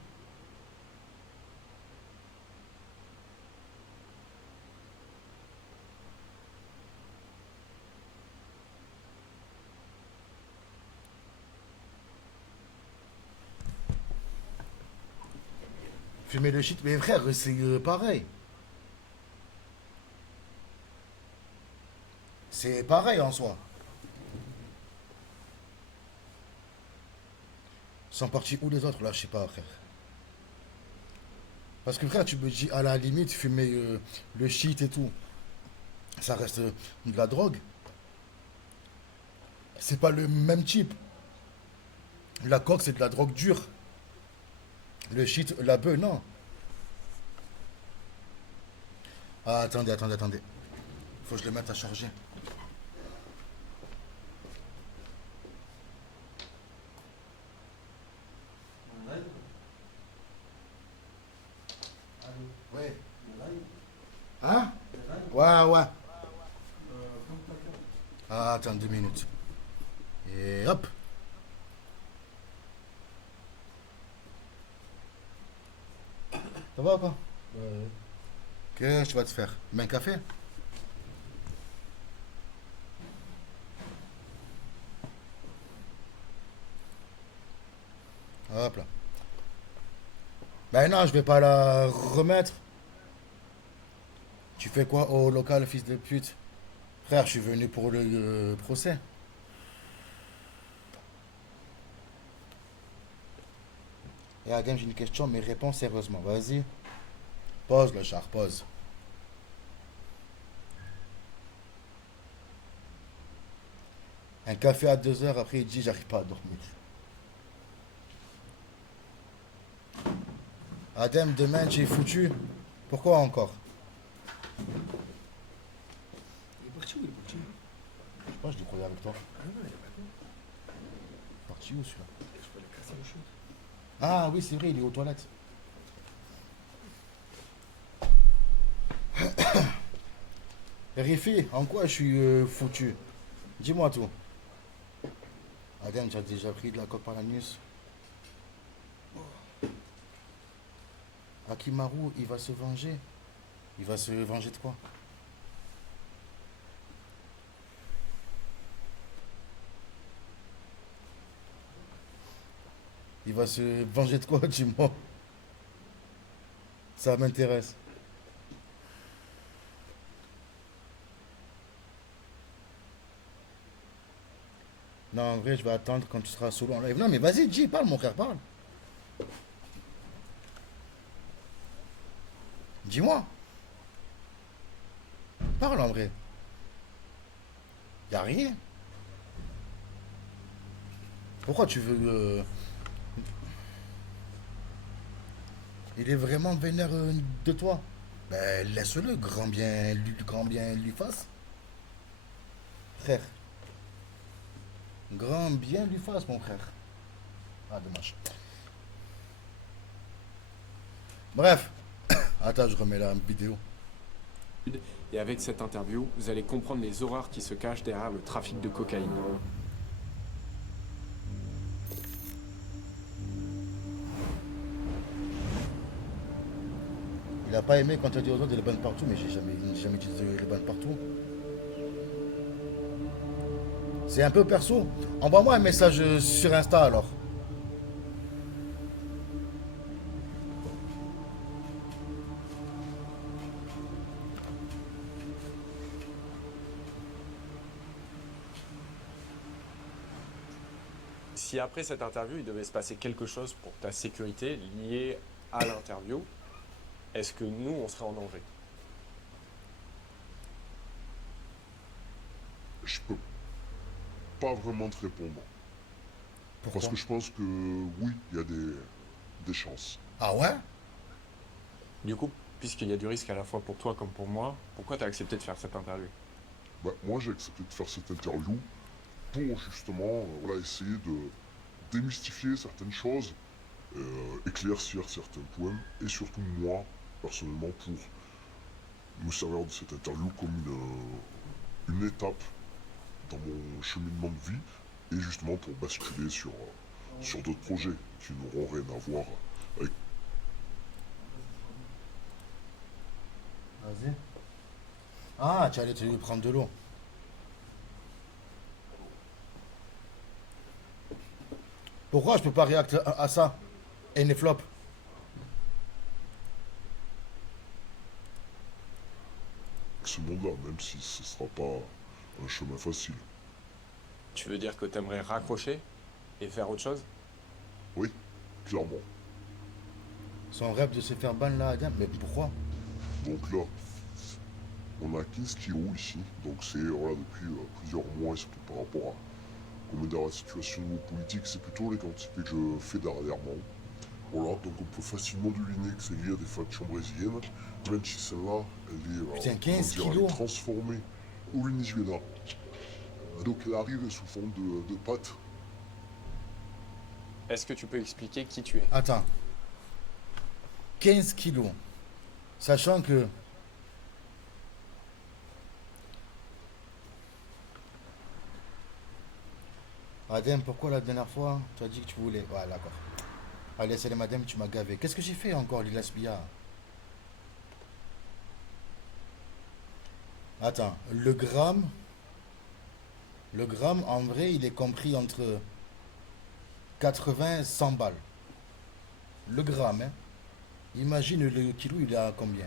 Fumer le shit, mais frère, c'est pareil. C'est pareil en soi. Sont partis où les autres là, je sais pas, frère. Parce que frère, tu me dis à la limite, fumer le shit et tout, ça reste de la drogue. C'est pas le même type. La coke, c'est de la drogue dure. Le shit, la bœuf, non. Ah, attendez. Faut que je le mette à charger. Ouais. Hein? Ouais. Ah, attends 2 minutes. Et hop. Ça va ou pas? Qu'est-ce que tu vas te faire? Un café? Hop là. Ben non, je vais pas la remettre. Tu fais quoi au local, fils de pute? Frère, je suis venu pour le procès. Et Adam, j'ai une question, mais réponds sérieusement. Vas-y. Pose le char, pose. Un café à 2 heures, après il dit j'arrive pas à dormir. Adam, demain j'ai foutu. Pourquoi encore? Il est parti où? Il est parti où? Je sais pas, je l'ai croyais avec toi. Ah non, il est pas con. Parti où celui-là? Je peux le casser le shoot. Ah oui, c'est vrai, il est aux toilettes. Rifi, en quoi je suis foutu? Dis-moi tout. Adam, tu as déjà pris de la coque par l'anus? Akimaru, il va se venger. Il va se venger de quoi? Il va se venger de quoi, dis-moi? Ça m'intéresse. Non, en vrai, je vais attendre quand tu seras solo en live. Non, mais vas-y, dis, parle, mon frère, parle. Dis-moi. Parle, en vrai. Y'a rien. Pourquoi tu veux... Il est vraiment vénère de toi. Ben, laisse-le, grand bien lui fasse. Frère. Grand bien lui fasse, mon frère. Ah, dommage. Bref. Attends, je remets la vidéo. Et avec cette interview, vous allez comprendre les horreurs qui se cachent derrière le trafic de cocaïne. Il a pas aimé quand tu as dit aux autres de les bannes partout, mais j'ai jamais dit de les bannes partout. C'est un peu perso. Envoie-moi un message sur Insta alors. Si après cette interview, il devait se passer quelque chose pour ta sécurité liée à l'interview, est-ce que nous, on serait en danger? Je peux pas vraiment te répondre. Pourquoi? Parce que je pense que oui, il y a des chances. Ah ouais? Du coup, puisqu'il y a du risque à la fois pour toi comme pour moi, pourquoi tu as accepté de faire cette interview? Bah, moi, j'ai accepté de faire cette interview pour justement voilà, essayer de démystifier certaines choses, éclaircir certains points, et surtout moi, personnellement, pour me servir de cette interview comme une étape dans mon cheminement de vie, et justement pour basculer sur d'autres projets qui n'auront rien à voir avec... Vas-y. Ah, tu allais te prendre de l'eau. Pourquoi je peux pas réacter à ça? Et les flops. ce monde-là, même si ce sera pas un chemin facile. Tu veux dire que t'aimerais raccrocher et faire autre chose? Oui, clairement. Son rêve de se faire ban là, Adam, mais pourquoi? Donc là, on a 15 kilos ici, donc c'est voilà, depuis plusieurs mois, et surtout par rapport à comment dire, la situation politique, c'est plutôt les quantités que je fais dernièrement. Voilà, donc on peut facilement deviner que c'est lié à des factions brésiliennes, même si celle-là, elle est, Putain, 15 comment dire, elle est kilos. transformée au Venezuela. Donc elle arrive sous forme de pâte. Est-ce que tu peux expliquer qui tu es? Attends. 15 kilos. Sachant que... Adem, pourquoi la dernière fois, tu as dit que tu voulais... Ouais, d'accord. Allez, salut madame, tu m'as gavé. Qu'est-ce que j'ai fait encore, Lilas Bia? Attends, le gramme, en vrai, il est compris entre 80 et 100 balles. Le gramme, hein. Imagine le kilo, il est à combien?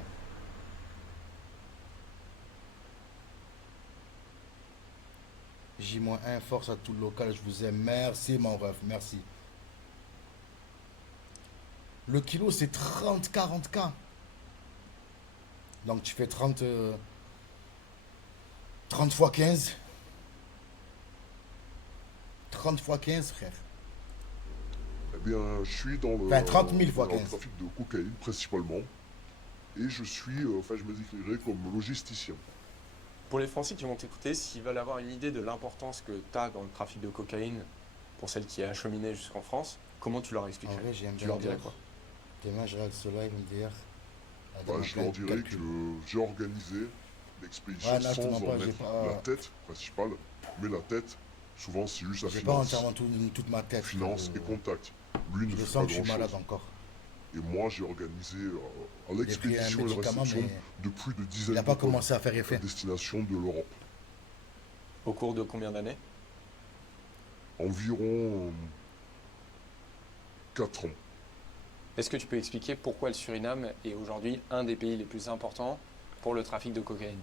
J-1, force à tout le local, je vous aime. Merci, mon ref, merci. Le kilo, c'est 30-40K. Donc, tu fais 30 fois 15. 30 fois 15, frère. Eh bien, je suis dans le, Enfin, 30 000 fois dans le 15. trafic de cocaïne, principalement. Et je suis, enfin, je me décrirais comme logisticien. Pour les Français qui vont t'écouter, s'ils veulent avoir une idée de l'importance que tu as dans le trafic de cocaïne pour celle qui est acheminée jusqu'en France, comment tu leur expliquerais? En vrai, j'aime Tu bien leur dirais dire. quoi? Demain, je regarde ce live, me dire. Bah, je leur dirais que j'ai organisé l'expédition Ouais, là, je te sans mens pas, en j'ai mettre pas- la tête principale, mais la tête, souvent, c'est juste la J'ai pas finance. entièrement toute ma tête. Finance et contact. Lui ne Je fait sens pas que je suis grand-chose. malade encore. Et moi, j'ai organisé à J'ai pris un l'expédition et la médicament, réception mais de plus de dizaines il n'a pas de tonnes commencé à faire effet. à destination de l'Europe. Au cours de combien d'années? Environ 4 ans. Est-ce que tu peux expliquer pourquoi le Suriname est aujourd'hui un des pays les plus importants pour le trafic de cocaïne?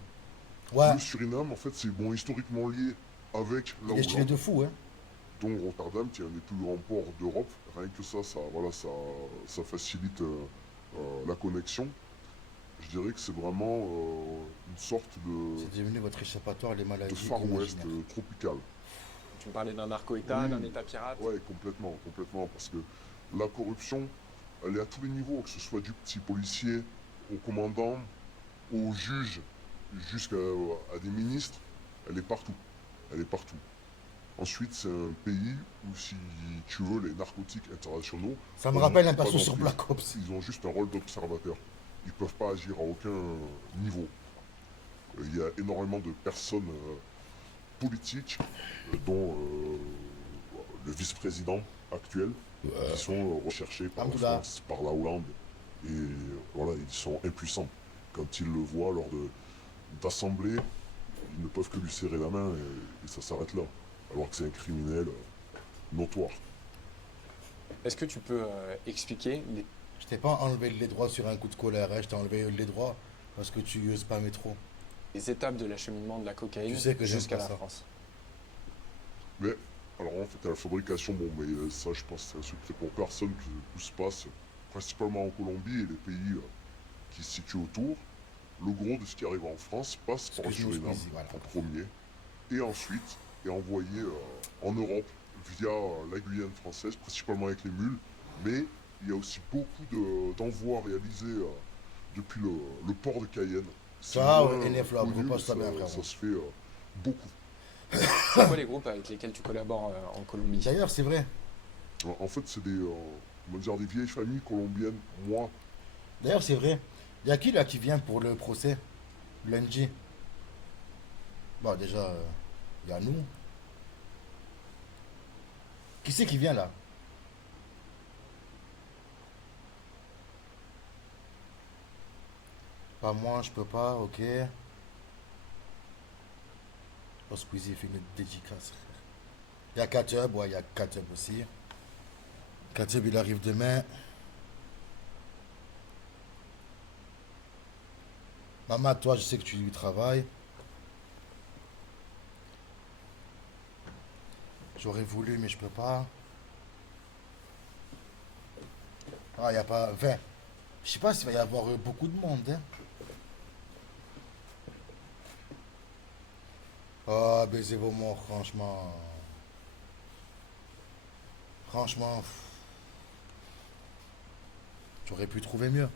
Ouais. Le Suriname, en fait, c'est bon, historiquement lié avec la Il est stylé Hollande, de fou, hein. dont Rotterdam, qui est un des plus grands ports d'Europe. Rien que ça, voilà, ça facilite la connexion. Je dirais que c'est vraiment une sorte de, C'est devenu votre échappatoire, les maladies. de Far West imaginaires. tropical. Tu me parlais d'un narco-état, Oui. d'un état pirate? Ouais, complètement, parce que la corruption, elle est à tous les niveaux, que ce soit du petit policier au commandant, au juge, jusqu'à à des ministres, elle est partout. Elle est partout. Ensuite, c'est un pays où, si tu veux, les narcotiques internationaux... Ça me ils rappelle ont un pas perso sur d'emprise. Black Ops. Ils ont juste un rôle d'observateur. Ils peuvent pas agir à aucun niveau. Il y a énormément de personnes politiques, dont le vice-président actuel, qui sont recherchés par la Abdullah. France, par la Hollande. Et voilà, ils sont impuissants. Quand ils le voient lors d'assemblées, ils ne peuvent que lui serrer la main et ça s'arrête là. Alors que c'est un criminel notoire. Est-ce que tu peux expliquer les... Je t'ai pas enlevé les droits sur un coup de colère, hein. Je t'ai enlevé les droits parce que tu spammais trop. les étapes de l'acheminement de la cocaïne Tu sais que j'aime jusqu'à pas la ça. France? Mais, alors en fait, à la fabrication, bon, mais ça, je pense que c'est un secret pour personne que tout se passe, principalement en Colombie et les pays qui se situent autour. Le gros de ce qui arrive en France passe par le Excuse-nous, Suriname Squeezie, voilà. en premier, et ensuite est envoyé en Europe via la Guyane française, principalement avec les mules, mais il y a aussi beaucoup d'envois réalisés depuis le port de Cayenne. C'est Ça, moins NF là, connu, repose ta mais bien, frère. ça se fait beaucoup. C'est quoi les groupes avec lesquels tu collabores en Colombie? D'ailleurs, c'est vrai. En fait, c'est des, on va dire des vieilles familles colombiennes. Moi, D'ailleurs, c'est vrai. Il y a qui là qui vient pour le procès lundi? Bon, déjà, il y a nous. Qui c'est qui vient là? Pas moi, je peux pas, ok. Oh, Squeezie fait une dédicace. Il y a Katub, ouais, il y a Katub aussi. Katub, il arrive demain. Maman, toi, je sais que tu lui travailles. J'aurais voulu, mais je peux pas. Ah, y a pas... Enfin, je sais pas s'il va y avoir beaucoup de monde, hein. Ah, baiser vos morts, franchement. Franchement, j'aurais pu trouver mieux.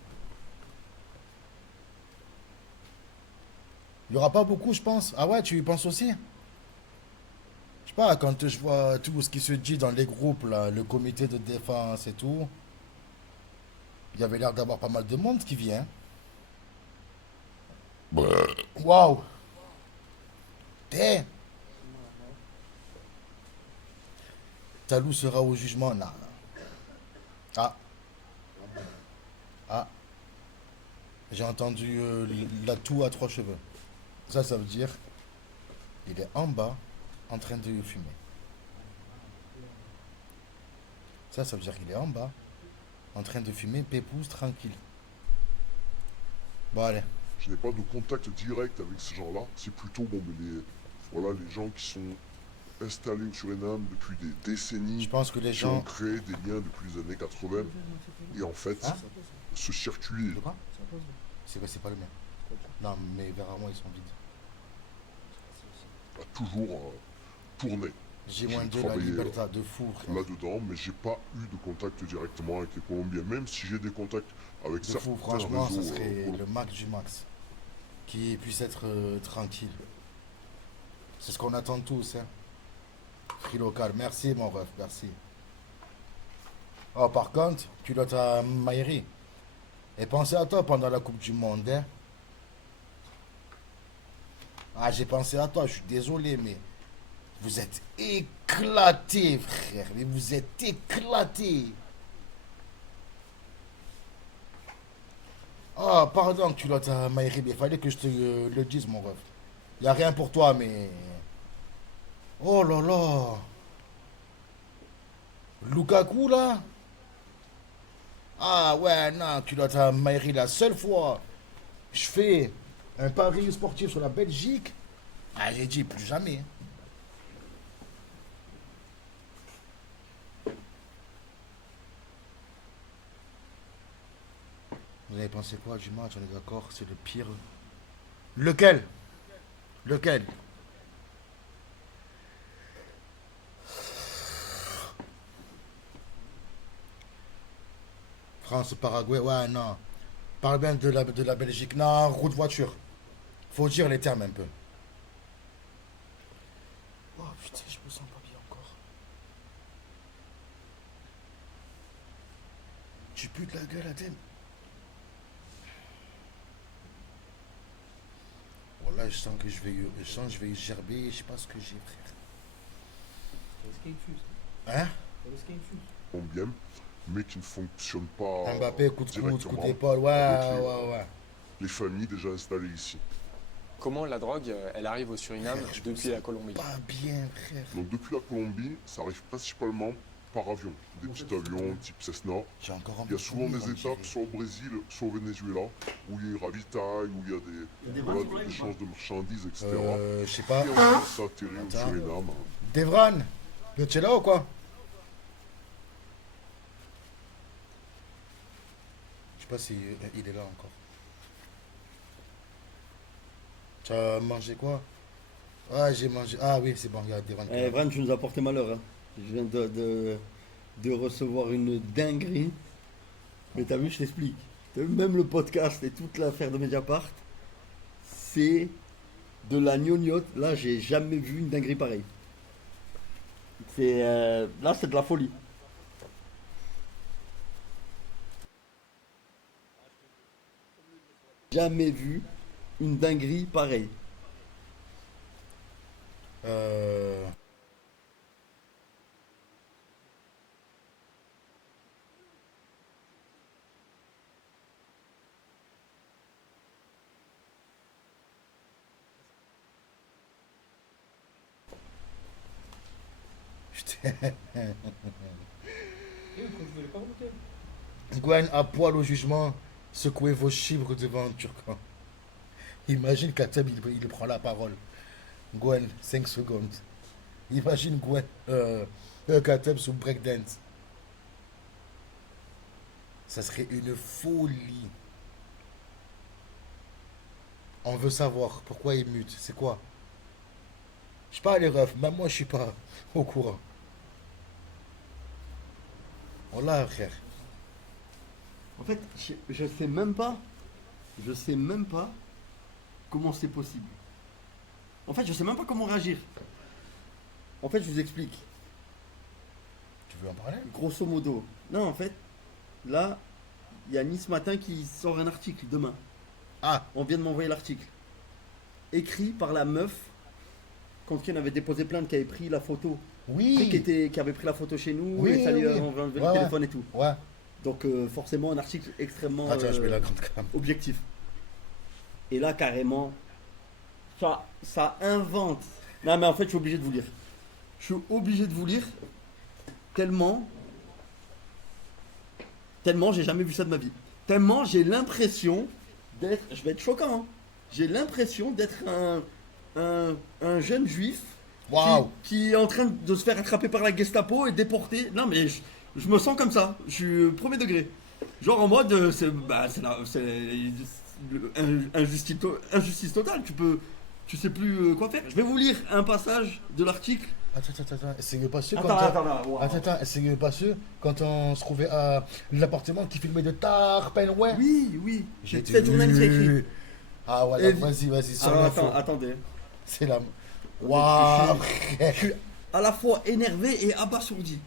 Il y aura pas beaucoup, je pense. Ah ouais, tu y penses aussi? Je sais pas, quand je vois tout ce qui se dit dans les groupes, là, le comité de défense et tout, il y avait l'air d'avoir pas mal de monde qui vient. Waouh! Damn! Talou sera au jugement. Non. Ah. Ah. J'ai entendu la toux à trois cheveux. Ça veut dire il est en bas en train de fumer. Ça veut dire qu'il est en bas en train de fumer, pépouze, tranquille. Bon, allez. Je n'ai pas de contact direct avec ces gens-là. C'est plutôt bon, voilà, les gens qui sont installés au Suriname depuis des décennies. Je pense que les qui gens ont créé des liens depuis les années 80. Et en fait, ce circuit. C'est pas le mien. Non, mais vers moi, ils sont vides. A toujours tourné. J'ai moins de la liberté de fou. Là-dedans, mais j'ai pas eu de contact directement avec les Colombiens. Même si j'ai des contacts avec De certains fou, franchement, réseaux. ça serait le max du max. Qui puisse être tranquille. C'est ce qu'on attend tous, hein. Free local, merci mon ref, merci. Oh, par contre, tu dois ta Maïri. Et pensez à toi pendant la Coupe du Monde, hein. Ah, j'ai pensé à toi, je suis désolé, mais vous êtes éclaté, frère. Mais vous êtes éclaté. Ah, pardon, tu dois ta Maïri, mais il fallait que je te le dise, mon ref. Il n'y a rien pour toi, mais... Oh là là. Lukaku, là? Ah ouais, non, tu dois ta Maïri la seule fois. Je fais un pari sportif sur la Belgique. Ah, j'ai dit plus jamais. Vous avez pensé quoi du match? On est d'accord, c'est le pire. Lequel? Lequel? France-Paraguay, ouais, non. Parle bien de la Belgique. Non, route voiture. Faut dire les termes un peu. Oh putain, je me sens pas bien encore. Tu pues de la gueule, Adem. Voilà, je sens que je vais y gerber. Je sais pas ce que j'ai, frère. Hein? Combien, mais qui ne fonctionne pas. Mbappé, coup de coude, directement coup d'épaule, ouais, avec ouais. les familles déjà installées ici. Comment la drogue, elle arrive au Suriname depuis la Colombie? Pas bien, frère. Donc depuis la Colombie, ça arrive principalement par avion. Des petits avions type Cessna. Il y a souvent des étapes soit au Brésil, soit au Venezuela, où il y a des ravitailles, où il y a des échanges de marchandises, etc. Je sais pas. Et ensuite, ça atterrit au Suriname. Devran, tu es là ou quoi? Je sais pas si il est là encore. Tu as mangé quoi? Ah, j'ai mangé. Ah oui, c'est bon, regarde, Devran. Vran, tu nous as porté malheur. Hein. Je viens de recevoir une dinguerie. Mais t'as vu, je t'explique. Même le podcast et toute l'affaire de Mediapart, c'est de la gnognotte. Là, j'ai jamais vu une dinguerie pareille. Là, c'est de la folie. Jamais vu une dinguerie pareille. Gwen à poil au jugement, secouez vos chibres devant Turcan. Imagine Katab, il prend la parole. Gwen, 5 secondes. Imagine Gwen, Katab sous breakdance. Ça serait une folie. On veut savoir pourquoi il mute. C'est quoi? Je sais pas les refs, même moi je suis pas au courant. Voilà frère. En fait, je sais même pas. Je sais même pas comment c'est possible. En fait, je sais même pas comment réagir. En fait, je vous explique. Tu veux en parler? Grosso modo. Non, en fait, là, il y a Nice Matin qui sort un article demain. Ah. On vient de m'envoyer l'article. Écrit par la meuf contre qui on avait déposé plainte, qui avait pris la photo. Oui. Qui avait pris la photo chez nous, Oui, et ça lui oui. on va enlever Ouais, le ouais. téléphone et tout. Ouais. Donc forcément un article extrêmement Attends, je mets la grande cam. objectif. Et là carrément, ça invente. Non mais en fait je suis obligé de vous lire. Je suis obligé de vous lire tellement j'ai jamais vu ça de ma vie. Tellement j'ai l'impression d'être, je vais être choquant, hein. J'ai l'impression d'être un jeune juif Waouh. qui est en train de se faire attraper par la Gestapo et déporté. Non mais je me sens comme ça, je suis premier degré. Genre en mode, injustice totale, tu sais plus quoi faire. Je vais vous lire un passage de l'article. Attends, c'est pas sûr Attends, c'est pas sûr quand on se trouvait à l'appartement qui filmait de Tarpen, ouais. Oui, J'ai cette journaliste qui a écrit. Ah ouais, Et- vas-y, sors Alors l'info. attendez. C'est la... Waouh. Je suis à la fois énervé et abasourdi.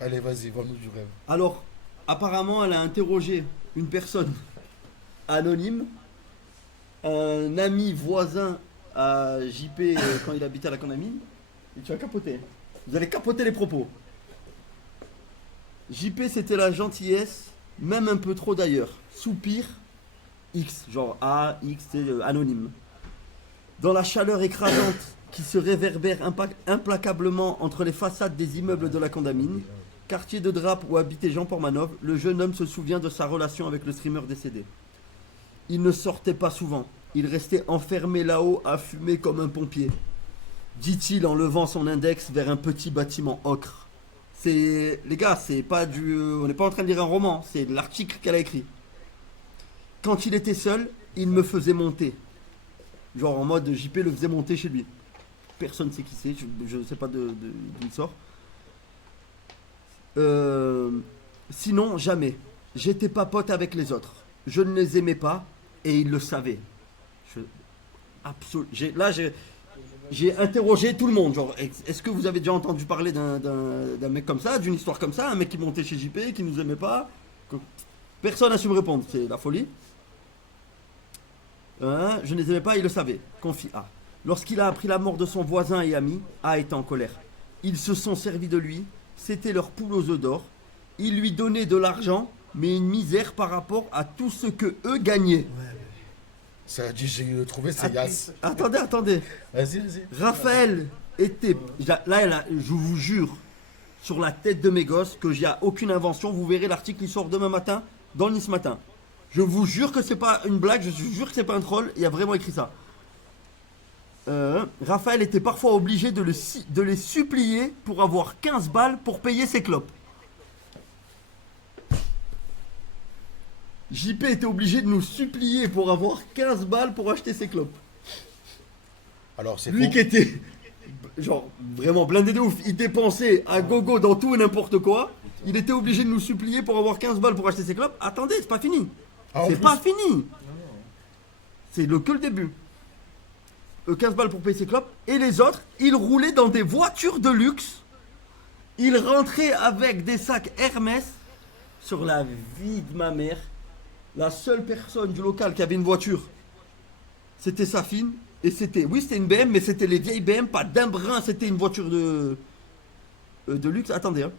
Allez, vas-y, vends-nous du rêve. Alors, apparemment, elle a interrogé une personne anonyme, un ami voisin à JP quand il habitait à la Condamine. Et tu vas capoter. Vous allez capoter les propos. JP, c'était la gentillesse, même un peu trop d'ailleurs. Soupir, X, genre A, X, c'est anonyme. Dans la chaleur écrasante qui se réverbère implacablement entre les façades des immeubles de la Condamine, quartier de Drape où habitait Jean Portmanov, le jeune homme se souvient de sa relation avec le streamer décédé. Il ne sortait pas souvent. Il restait enfermé là-haut à fumer comme un pompier, dit-il en levant son index vers un petit bâtiment ocre. C'est... Les gars, c'est pas du... On n'est pas en train de lire un roman, c'est l'article qu'elle a écrit. Quand il était seul, il me faisait monter. Genre en mode JP le faisait monter chez lui. Personne ne sait qui c'est, je ne sais pas d'où il sort. Sinon, jamais. J'étais pas pote avec les autres. Je ne les aimais pas et ils le savaient. J'ai interrogé tout le monde. Genre, est-ce que vous avez déjà entendu parler d'un mec comme ça, d'une histoire comme ça, un mec qui montait chez JP, qui nous aimait pas? Personne n'a su me répondre, c'est la folie. Je ne les aimais pas, il le savait. Confie A. Lorsqu'il a appris la mort de son voisin et ami, A était en colère. Ils se sont servis de lui, c'était leur poule aux œufs d'or. Ils lui donnaient de l'argent, mais une misère par rapport à tout ce que eux gagnaient. Ça a dit, j'ai trouvé, c'est Yass. Attendez. Vas-y. Raphaël était... Là, je vous jure, sur la tête de mes gosses, que j'ai aucune invention. Vous verrez l'article qui sort demain matin, dans le Nice Matin. Je vous jure que c'est pas une blague, je vous jure que c'est pas un troll, il y a vraiment écrit ça. Raphaël était parfois obligé de les supplier pour avoir 15 balles pour payer ses clopes. JP était obligé de nous supplier pour avoir 15 balles pour acheter ses clopes. Alors c'est lui faux. Qui était genre vraiment blindé de ouf, il dépensait à gogo dans tout et n'importe quoi. Il était obligé de nous supplier pour avoir 15 balles pour acheter ses clopes. Attendez, c'est pas fini. C'est pas fini. C'est que le début. 15 balles pour payer ses clopes. Et les autres, ils roulaient dans des voitures de luxe. Ils rentraient avec des sacs Hermès. Sur la vie de ma mère, la seule personne du local qui avait une voiture, c'était Safine. Et c'était une BM, mais c'était les vieilles BM, pas d'un brin, c'était une voiture de luxe. Attendez, hein.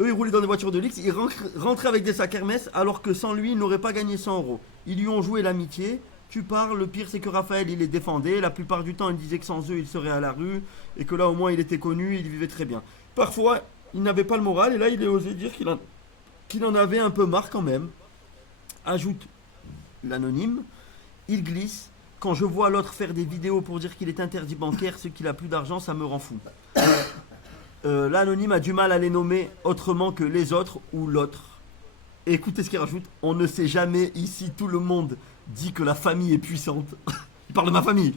Eux, ils roulaient dans des voitures de luxe, ils rentraient avec des sacs Hermès, alors que sans lui, ils n'auraient pas gagné 100 €. Ils lui ont joué l'amitié. Tu parles, le pire, c'est que Raphaël, il les défendait. La plupart du temps, il disait que sans eux, il serait à la rue. Et que là, au moins, il était connu, il vivait très bien. Parfois, il n'avait pas le moral, et là, il a osé dire qu'il qu'il en avait un peu marre quand même. Ajoute l'anonyme. Il glisse. Quand je vois l'autre faire des vidéos pour dire qu'il est interdit bancaire, ce qu'il a plus d'argent, ça me rend fou. L'anonyme a du mal à les nommer autrement que les autres ou l'autre. Et écoutez ce qu'il rajoute. On ne sait jamais ici, tout le monde dit que la famille est puissante. Il parle de ma famille.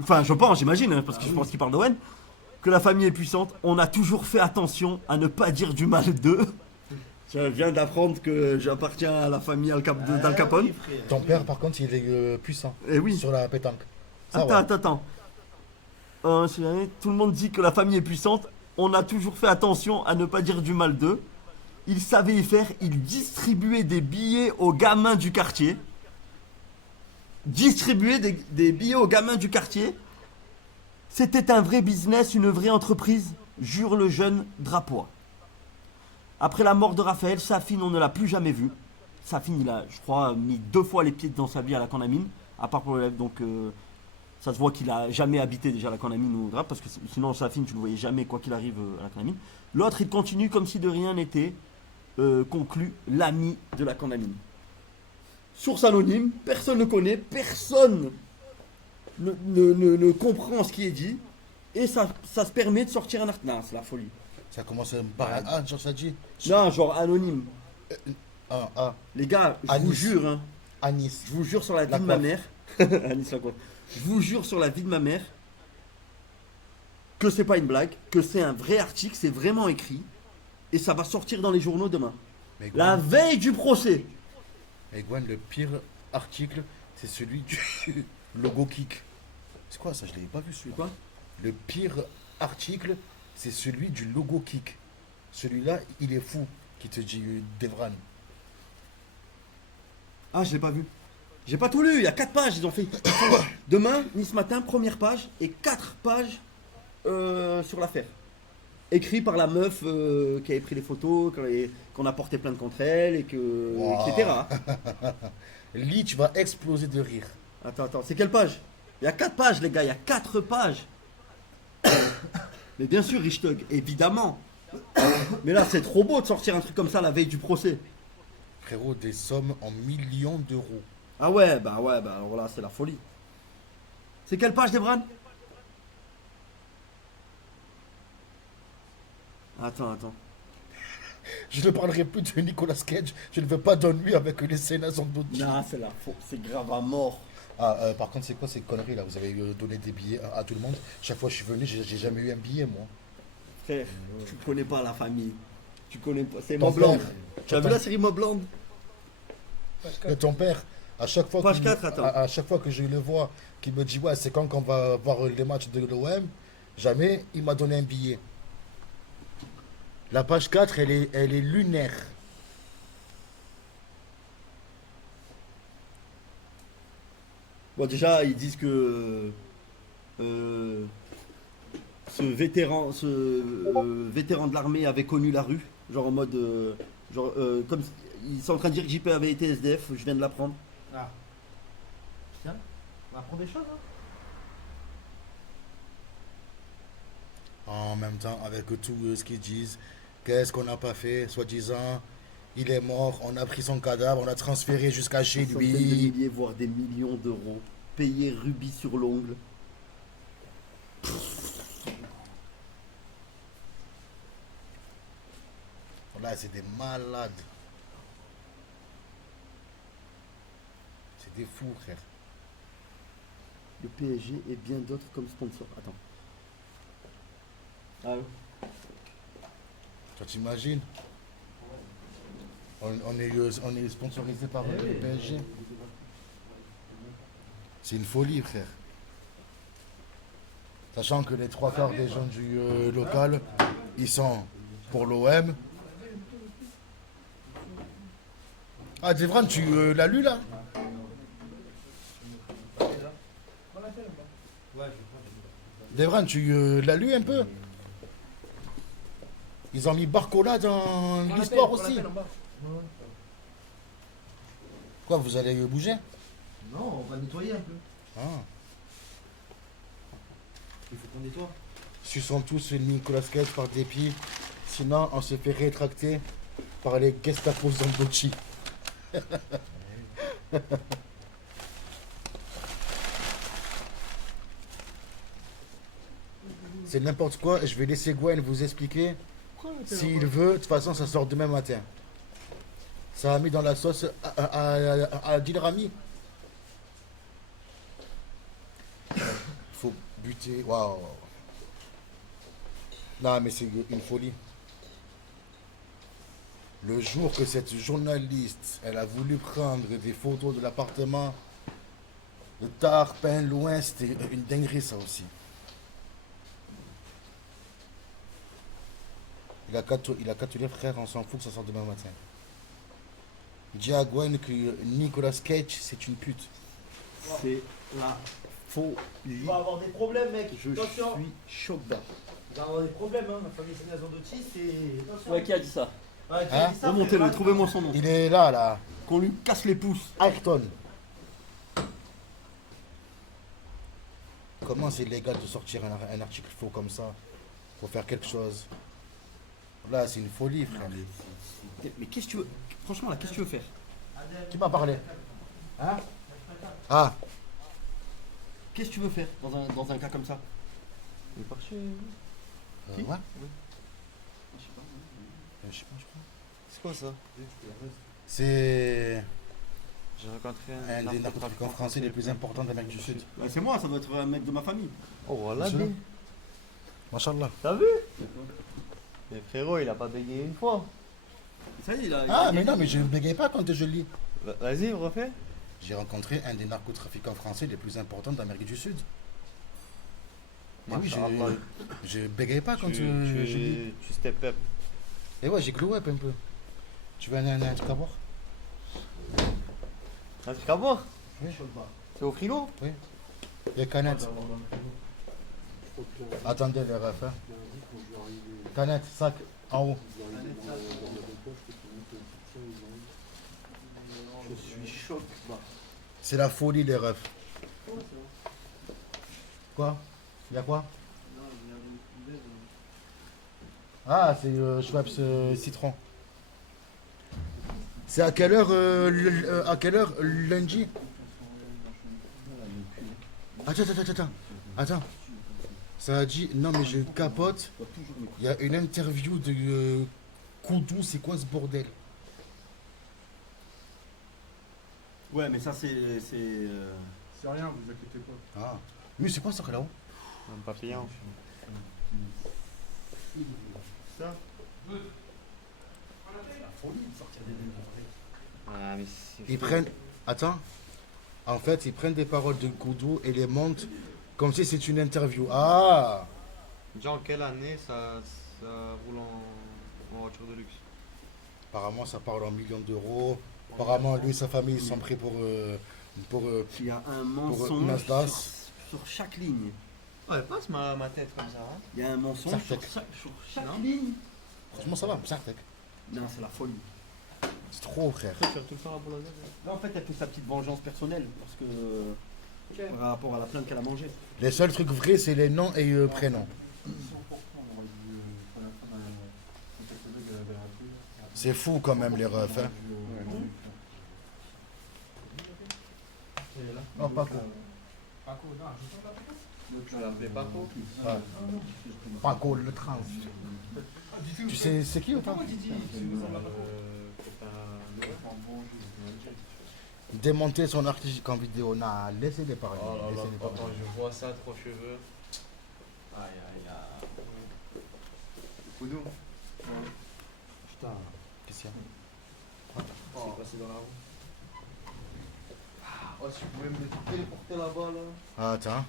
Enfin, je pense, j'imagine, hein, parce que je pense qu'il parle d'Owen. Que la famille est puissante. On a toujours fait attention à ne pas dire du mal d'eux. Je viens d'apprendre que j'appartiens à la famille Al Capone. Ton père, par contre, il est puissant. Et oui. Sur la pétanque. Ça, Attends. Tout le monde dit que la famille est puissante. On a toujours fait attention à ne pas dire du mal d'eux. Il savait y faire. Il distribuait des billets aux gamins du quartier. Distribuer des billets aux gamins du quartier. C'était un vrai business, une vraie entreprise, jure le jeune Drapois. Après la mort de Raphaël, Safin, on ne l'a plus jamais vu. Safin, il a, je crois, mis 2 fois les pieds dans sa vie à la Condamine, à part pour l'élève, donc ça se voit qu'il a jamais habité déjà à la Condamine ou au Drap, parce que sinon Safin, tu ne le voyais jamais, quoi qu'il arrive, à la Condamine. L'autre, il continue comme si de rien n'était, conclut l'ami de la Condamine. Source anonyme, personne ne connaît, personne ne comprend ce qui est dit, et ça se permet de sortir un article. Non, c'est la folie. Ça commence par un A, genre ça dit. Non, genre anonyme. Un A. Les gars, je vous jure, hein, Anis. je vous jure sur la vie de ma mère, Anis la coiffe. Je vous jure sur la vie de ma mère que c'est pas une blague, que c'est un vrai article, c'est vraiment écrit, et ça va sortir dans les journaux demain. Mais La veille du procès. Et Gwen, le pire article, c'est celui du logo kick. C'est quoi ça? Je l'avais pas vu celui-là. Quoi? Le pire article, c'est celui du logo kick. Celui-là, il est fou, qui te dit Devran. Ah, je l'ai pas vu. J'ai pas tout lu, il y a 4 pages, ils ont fait. Demain, ni ce matin, première page, et 4 pages sur l'affaire. Écrit par la meuf qui avait pris les photos, qu'on a porté plainte contre elle, et que. Wow. etc. Lis, tu vas exploser de rire. Attends, c'est quelle page? Il y a 4 pages, les gars, il y a 4 pages. Mais bien sûr, Richtog, évidemment. Mais là, c'est trop beau de sortir un truc comme ça la veille du procès. Frérot, des sommes en millions d'euros. Ah ouais, bah alors là, c'est la folie. C'est quelle page, Devran? Attends. Je ne parlerai plus de Nicolas Cage. Je ne veux pas d'ennui avec les scénas en d'autres. Non, c'est la faute, c'est grave à mort. Ah, par contre, c'est quoi ces conneries là? Vous avez donné des billets à tout le monde. Chaque fois que je suis venu, j'ai jamais eu un billet, moi. Frère, tu connais pas la famille. Tu connais pas. C'est Ton Mobland. père. Tu as vu la série Mobland? Mais ton père, à chaque fois, Page 4, attends. à chaque fois que je le vois, qu'il me dit ouais, c'est quand qu'on va voir les matchs de l'OM, jamais il m'a donné un billet. La page 4, elle est lunaire. Bon, déjà, ils disent que ce vétéran de l'armée avait connu la rue, genre en mode, comme ils sont en train de dire que JP avait été SDF, je viens de l'apprendre. Ah. Tiens, on apprend des choses, hein. En même temps, avec tout ce qu'ils disent, qu'est-ce qu'on n'a pas fait, soi-disant, il est mort, on a pris son cadavre, on l'a transféré jusqu'à chez Des centaines de lui. milliers, voire des millions d'euros, payés rubis sur l'ongle. Là, c'est des malades. C'est des fous, frère. Le PSG et bien d'autres comme sponsor. Attends. Ah oui. Tu t'imagines? On est sponsorisé par le PSG. C'est une folie, frère. Sachant que les 3/4 des gens du local, ils sont pour l'OM. Ah, Devran, tu l'as lu là? Devran, tu l'as lu un peu? Ils ont mis Barcola dans l'histoire aussi. Quoi, vous allez bouger? Non, on va nettoyer un peu. Ah. Il faut qu'on nettoie. Suçons tous Nicolas Cage par dépit. Sinon, on se fait rétracter par les Gestapo Zambocci. C'est n'importe quoi, je vais laisser Gwen vous expliquer. S'il veut, de toute façon, ça sort demain matin. Ça a mis dans la sauce à Dilrami. Il faut buter. Waouh. Non, mais c'est une folie. Le jour que cette journaliste, elle a voulu prendre des photos de l'appartement de Tarpin loin, c'était une dinguerie ça aussi. Il a qu'à tous les frères, on s'en fout que ça sorte demain matin. Dis à Gwen que Nicolas Cage, c'est une pute. C'est la folie. Tu vas avoir des problèmes, mec. Je Attention. suis choqué. Tu vas avoir des problèmes, hein. La famille Senazondotti, c'est. Attention. Ouais, qui a dit ça? Ouais, qui a dit ça, Remontez-le, frère. trouvez-moi son nom. Il est là, là. Qu'on lui casse les pouces. Ayrton. Comment c'est légal de sortir un article faux comme ça pour faire quelque chose? Là, c'est une folie, frère. Mais qu'est-ce que tu veux? Franchement, là, qu'est-ce que tu veux faire? Qui m'a parlé? Hein? Ah. Qu'est-ce que tu veux faire dans un cas comme ça? Il est parti. Ouais. Je sais pas, je crois. C'est quoi ça? C'est J'ai rencontré un des narcotrafiquants français les plus importants d'Amérique du Sud. Ouais, c'est moi, ça doit être un mec de ma famille. Oh, voilà. Monsieur. Machallah. T'as vu? Mais frérot, il a pas bégayé une fois. Ça y est, il a. Ah, mais non, mais je ne bégaye pas quand je lis. Vas-y, refais. J'ai rencontré un des narcotrafiquants français les plus importants d'Amérique du Sud. Mais oui, je bégaye pas quand je lis. Tu step up. Et ouais, j'ai glow up un peu. Tu veux un truc à boire? Un truc à boire? Oui. C'est au frigo? Oui. Les canettes. Attendez les refs. Hein. Canette, sac, en haut. Je suis choqué. C'est la folie les refs. Quoi? Il y a quoi? Ah, c'est Schweppes citron. C'est à quelle heure lundi? Attends. Ça a dit, non mais je capote. Il y a une interview de Koudou, c'est quoi ce bordel? Ouais, mais ça c'est. C'est rien, vous inquiétez pas. Ah, mais c'est quoi ça là-haut? Un papillon. Ça? Ah, mais Ils prennent. Attends. En fait, ils prennent des paroles de Koudou et les montent comme si c'est une interview. Ah! Déjà, en quelle année ça roule en voiture de luxe? Apparemment, ça parle en millions d'euros. Apparemment, lui et sa famille sont prêts pour il y a un pour mensonge Nasdaq. sur chaque ligne. Ouais, passe ma tête comme ça. Hein. Il y a un mensonge Sartec. sur chaque ligne. Franchement, ça va, Sartec. Non, c'est la folie. C'est trop, frère. Tu vas tout le faire à Boulazac. Là, en fait, elle fait sa petite vengeance personnelle parce que par rapport à la plainte qu'elle a mangée. Les seuls trucs vrais, c'est les noms et prénoms. C'est fou quand même, les refs. Hein. Non, Paco. Paco, non, je sens pas Tu l'as appelé Paco? Ouais. Paco, le trans. Tu sais, c'est qui ou pas? Démonter son article en vidéo. Non, laissez-les parler. Oh là là, Laissez-les parler. attends, je vois ça, trop cheveux. Aïe aïe aïe. Koudou. Putain, qu'est-ce qu'il y a? C'est passé dans la roue. Oh, si tu pouvais me téléporter là-bas, là. Ah, attends.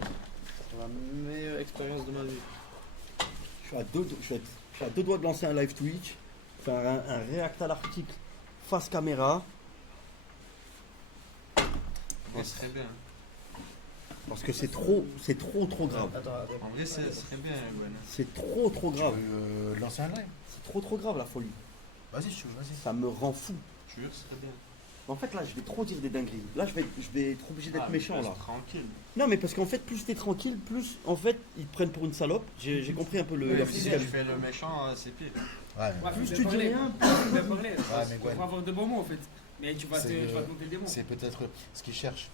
C'est la meilleure expérience de ma vie. Je suis à deux doigts de lancer un live Twitch, faire un react à l'article face caméra. Ça serait bien. Parce que c'est trop grave. En vrai, ça serait bien, Gwen. C'est trop grave. Tu veux lancer un live? C'est trop grave la folie. Vas-y, je vas-y. Ça me rend fou. Je jure, ce serait bien. En fait, là, je vais trop dire des dingueries. Là, je vais être obligé d'être méchant, là. Tranquille. Non, mais parce qu'en fait, plus t'es tranquille, plus, en fait, ils te prennent pour une salope. J'ai compris un peu le Si système. tu fais le méchant, c'est pire. Ouais, Plus tu dis rien, plus tu vas parler. mais On va avoir de bons mots en fait. Mais tu vas te monter le démon. C'est peut-être ce qu'ils cherchent.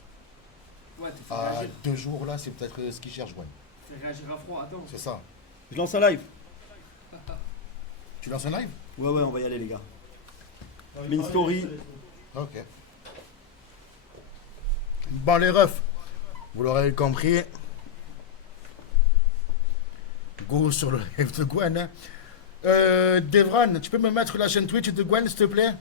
Ouais, tu fais À réagir. 2 jours là, c'est peut-être ce qu'ils cherchent, Gwen. Fais réagir à froid, attends. C'est ça. Je lance un live. Tu lances un live? Ouais, on va y aller, les gars. Main story. Ok. Bon, les refs, vous l'aurez compris. Go sur le live de Gwen. Hein. Devran, tu peux me mettre la chaîne Twitch de Gwen, s'il te plaît?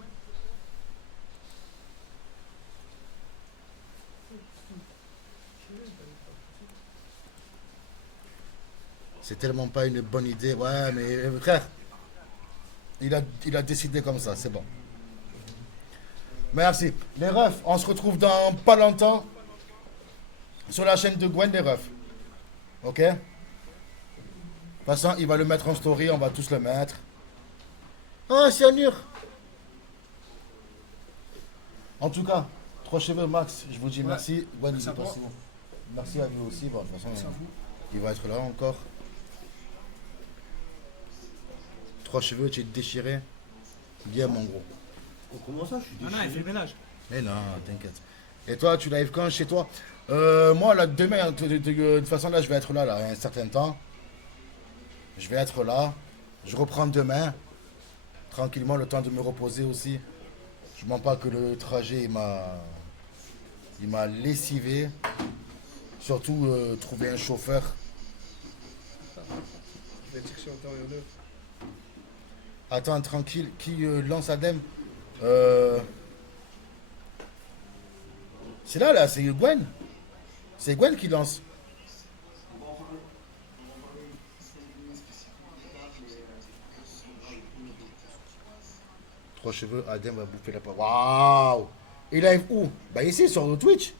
C'est tellement pas une bonne idée. Ouais, mais frère, il a décidé comme ça, c'est bon. Merci. Les refs, on se retrouve dans pas longtemps sur la chaîne de Gwen, les refs. Ok? De toute façon, il va le mettre en story, on va tous le mettre. Oh, cyanure! En tout cas, 3 cheveux max, je vous dis merci. Gwen, il est passé. Merci à vous aussi. Bon, de toute façon, il va être là encore. 3 cheveux, tu es déchiré. Bien, mon gros. Comment ça, je suis déchiré? Non, il fait le ménage. Mais non, t'inquiète. Et toi, tu live quand chez toi? Moi, là, demain, de toute façon, là, je vais être là, un certain temps. Je vais être là. Je reprends demain. Tranquillement, le temps de me reposer aussi. Je mens pas que le trajet, il m'a lessivé. Surtout, trouver un chauffeur. Je vais chercher en temps et en heure. Attends, tranquille. Qui lance Adem? C'est là, c'est Gwen. C'est Gwen qui lance. Trois cheveux, Adem va bouffer la part. Waouh! Il live où? Bah ici, sur Twitch.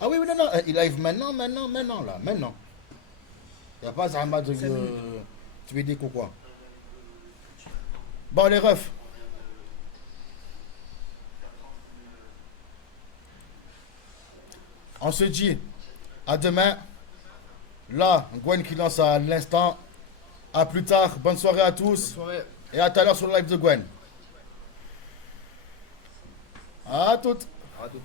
Ah oui, non, il live maintenant, là, maintenant. Il n'y a pas Zahma de tuer des coups, quoi. Bon, les refs. On se dit à demain. Là, Gwen qui lance à l'instant. À plus tard. Bonne soirée à tous. Bonne soirée. Et à tout à l'heure sur le live de Gwen. À toutes. À toutes.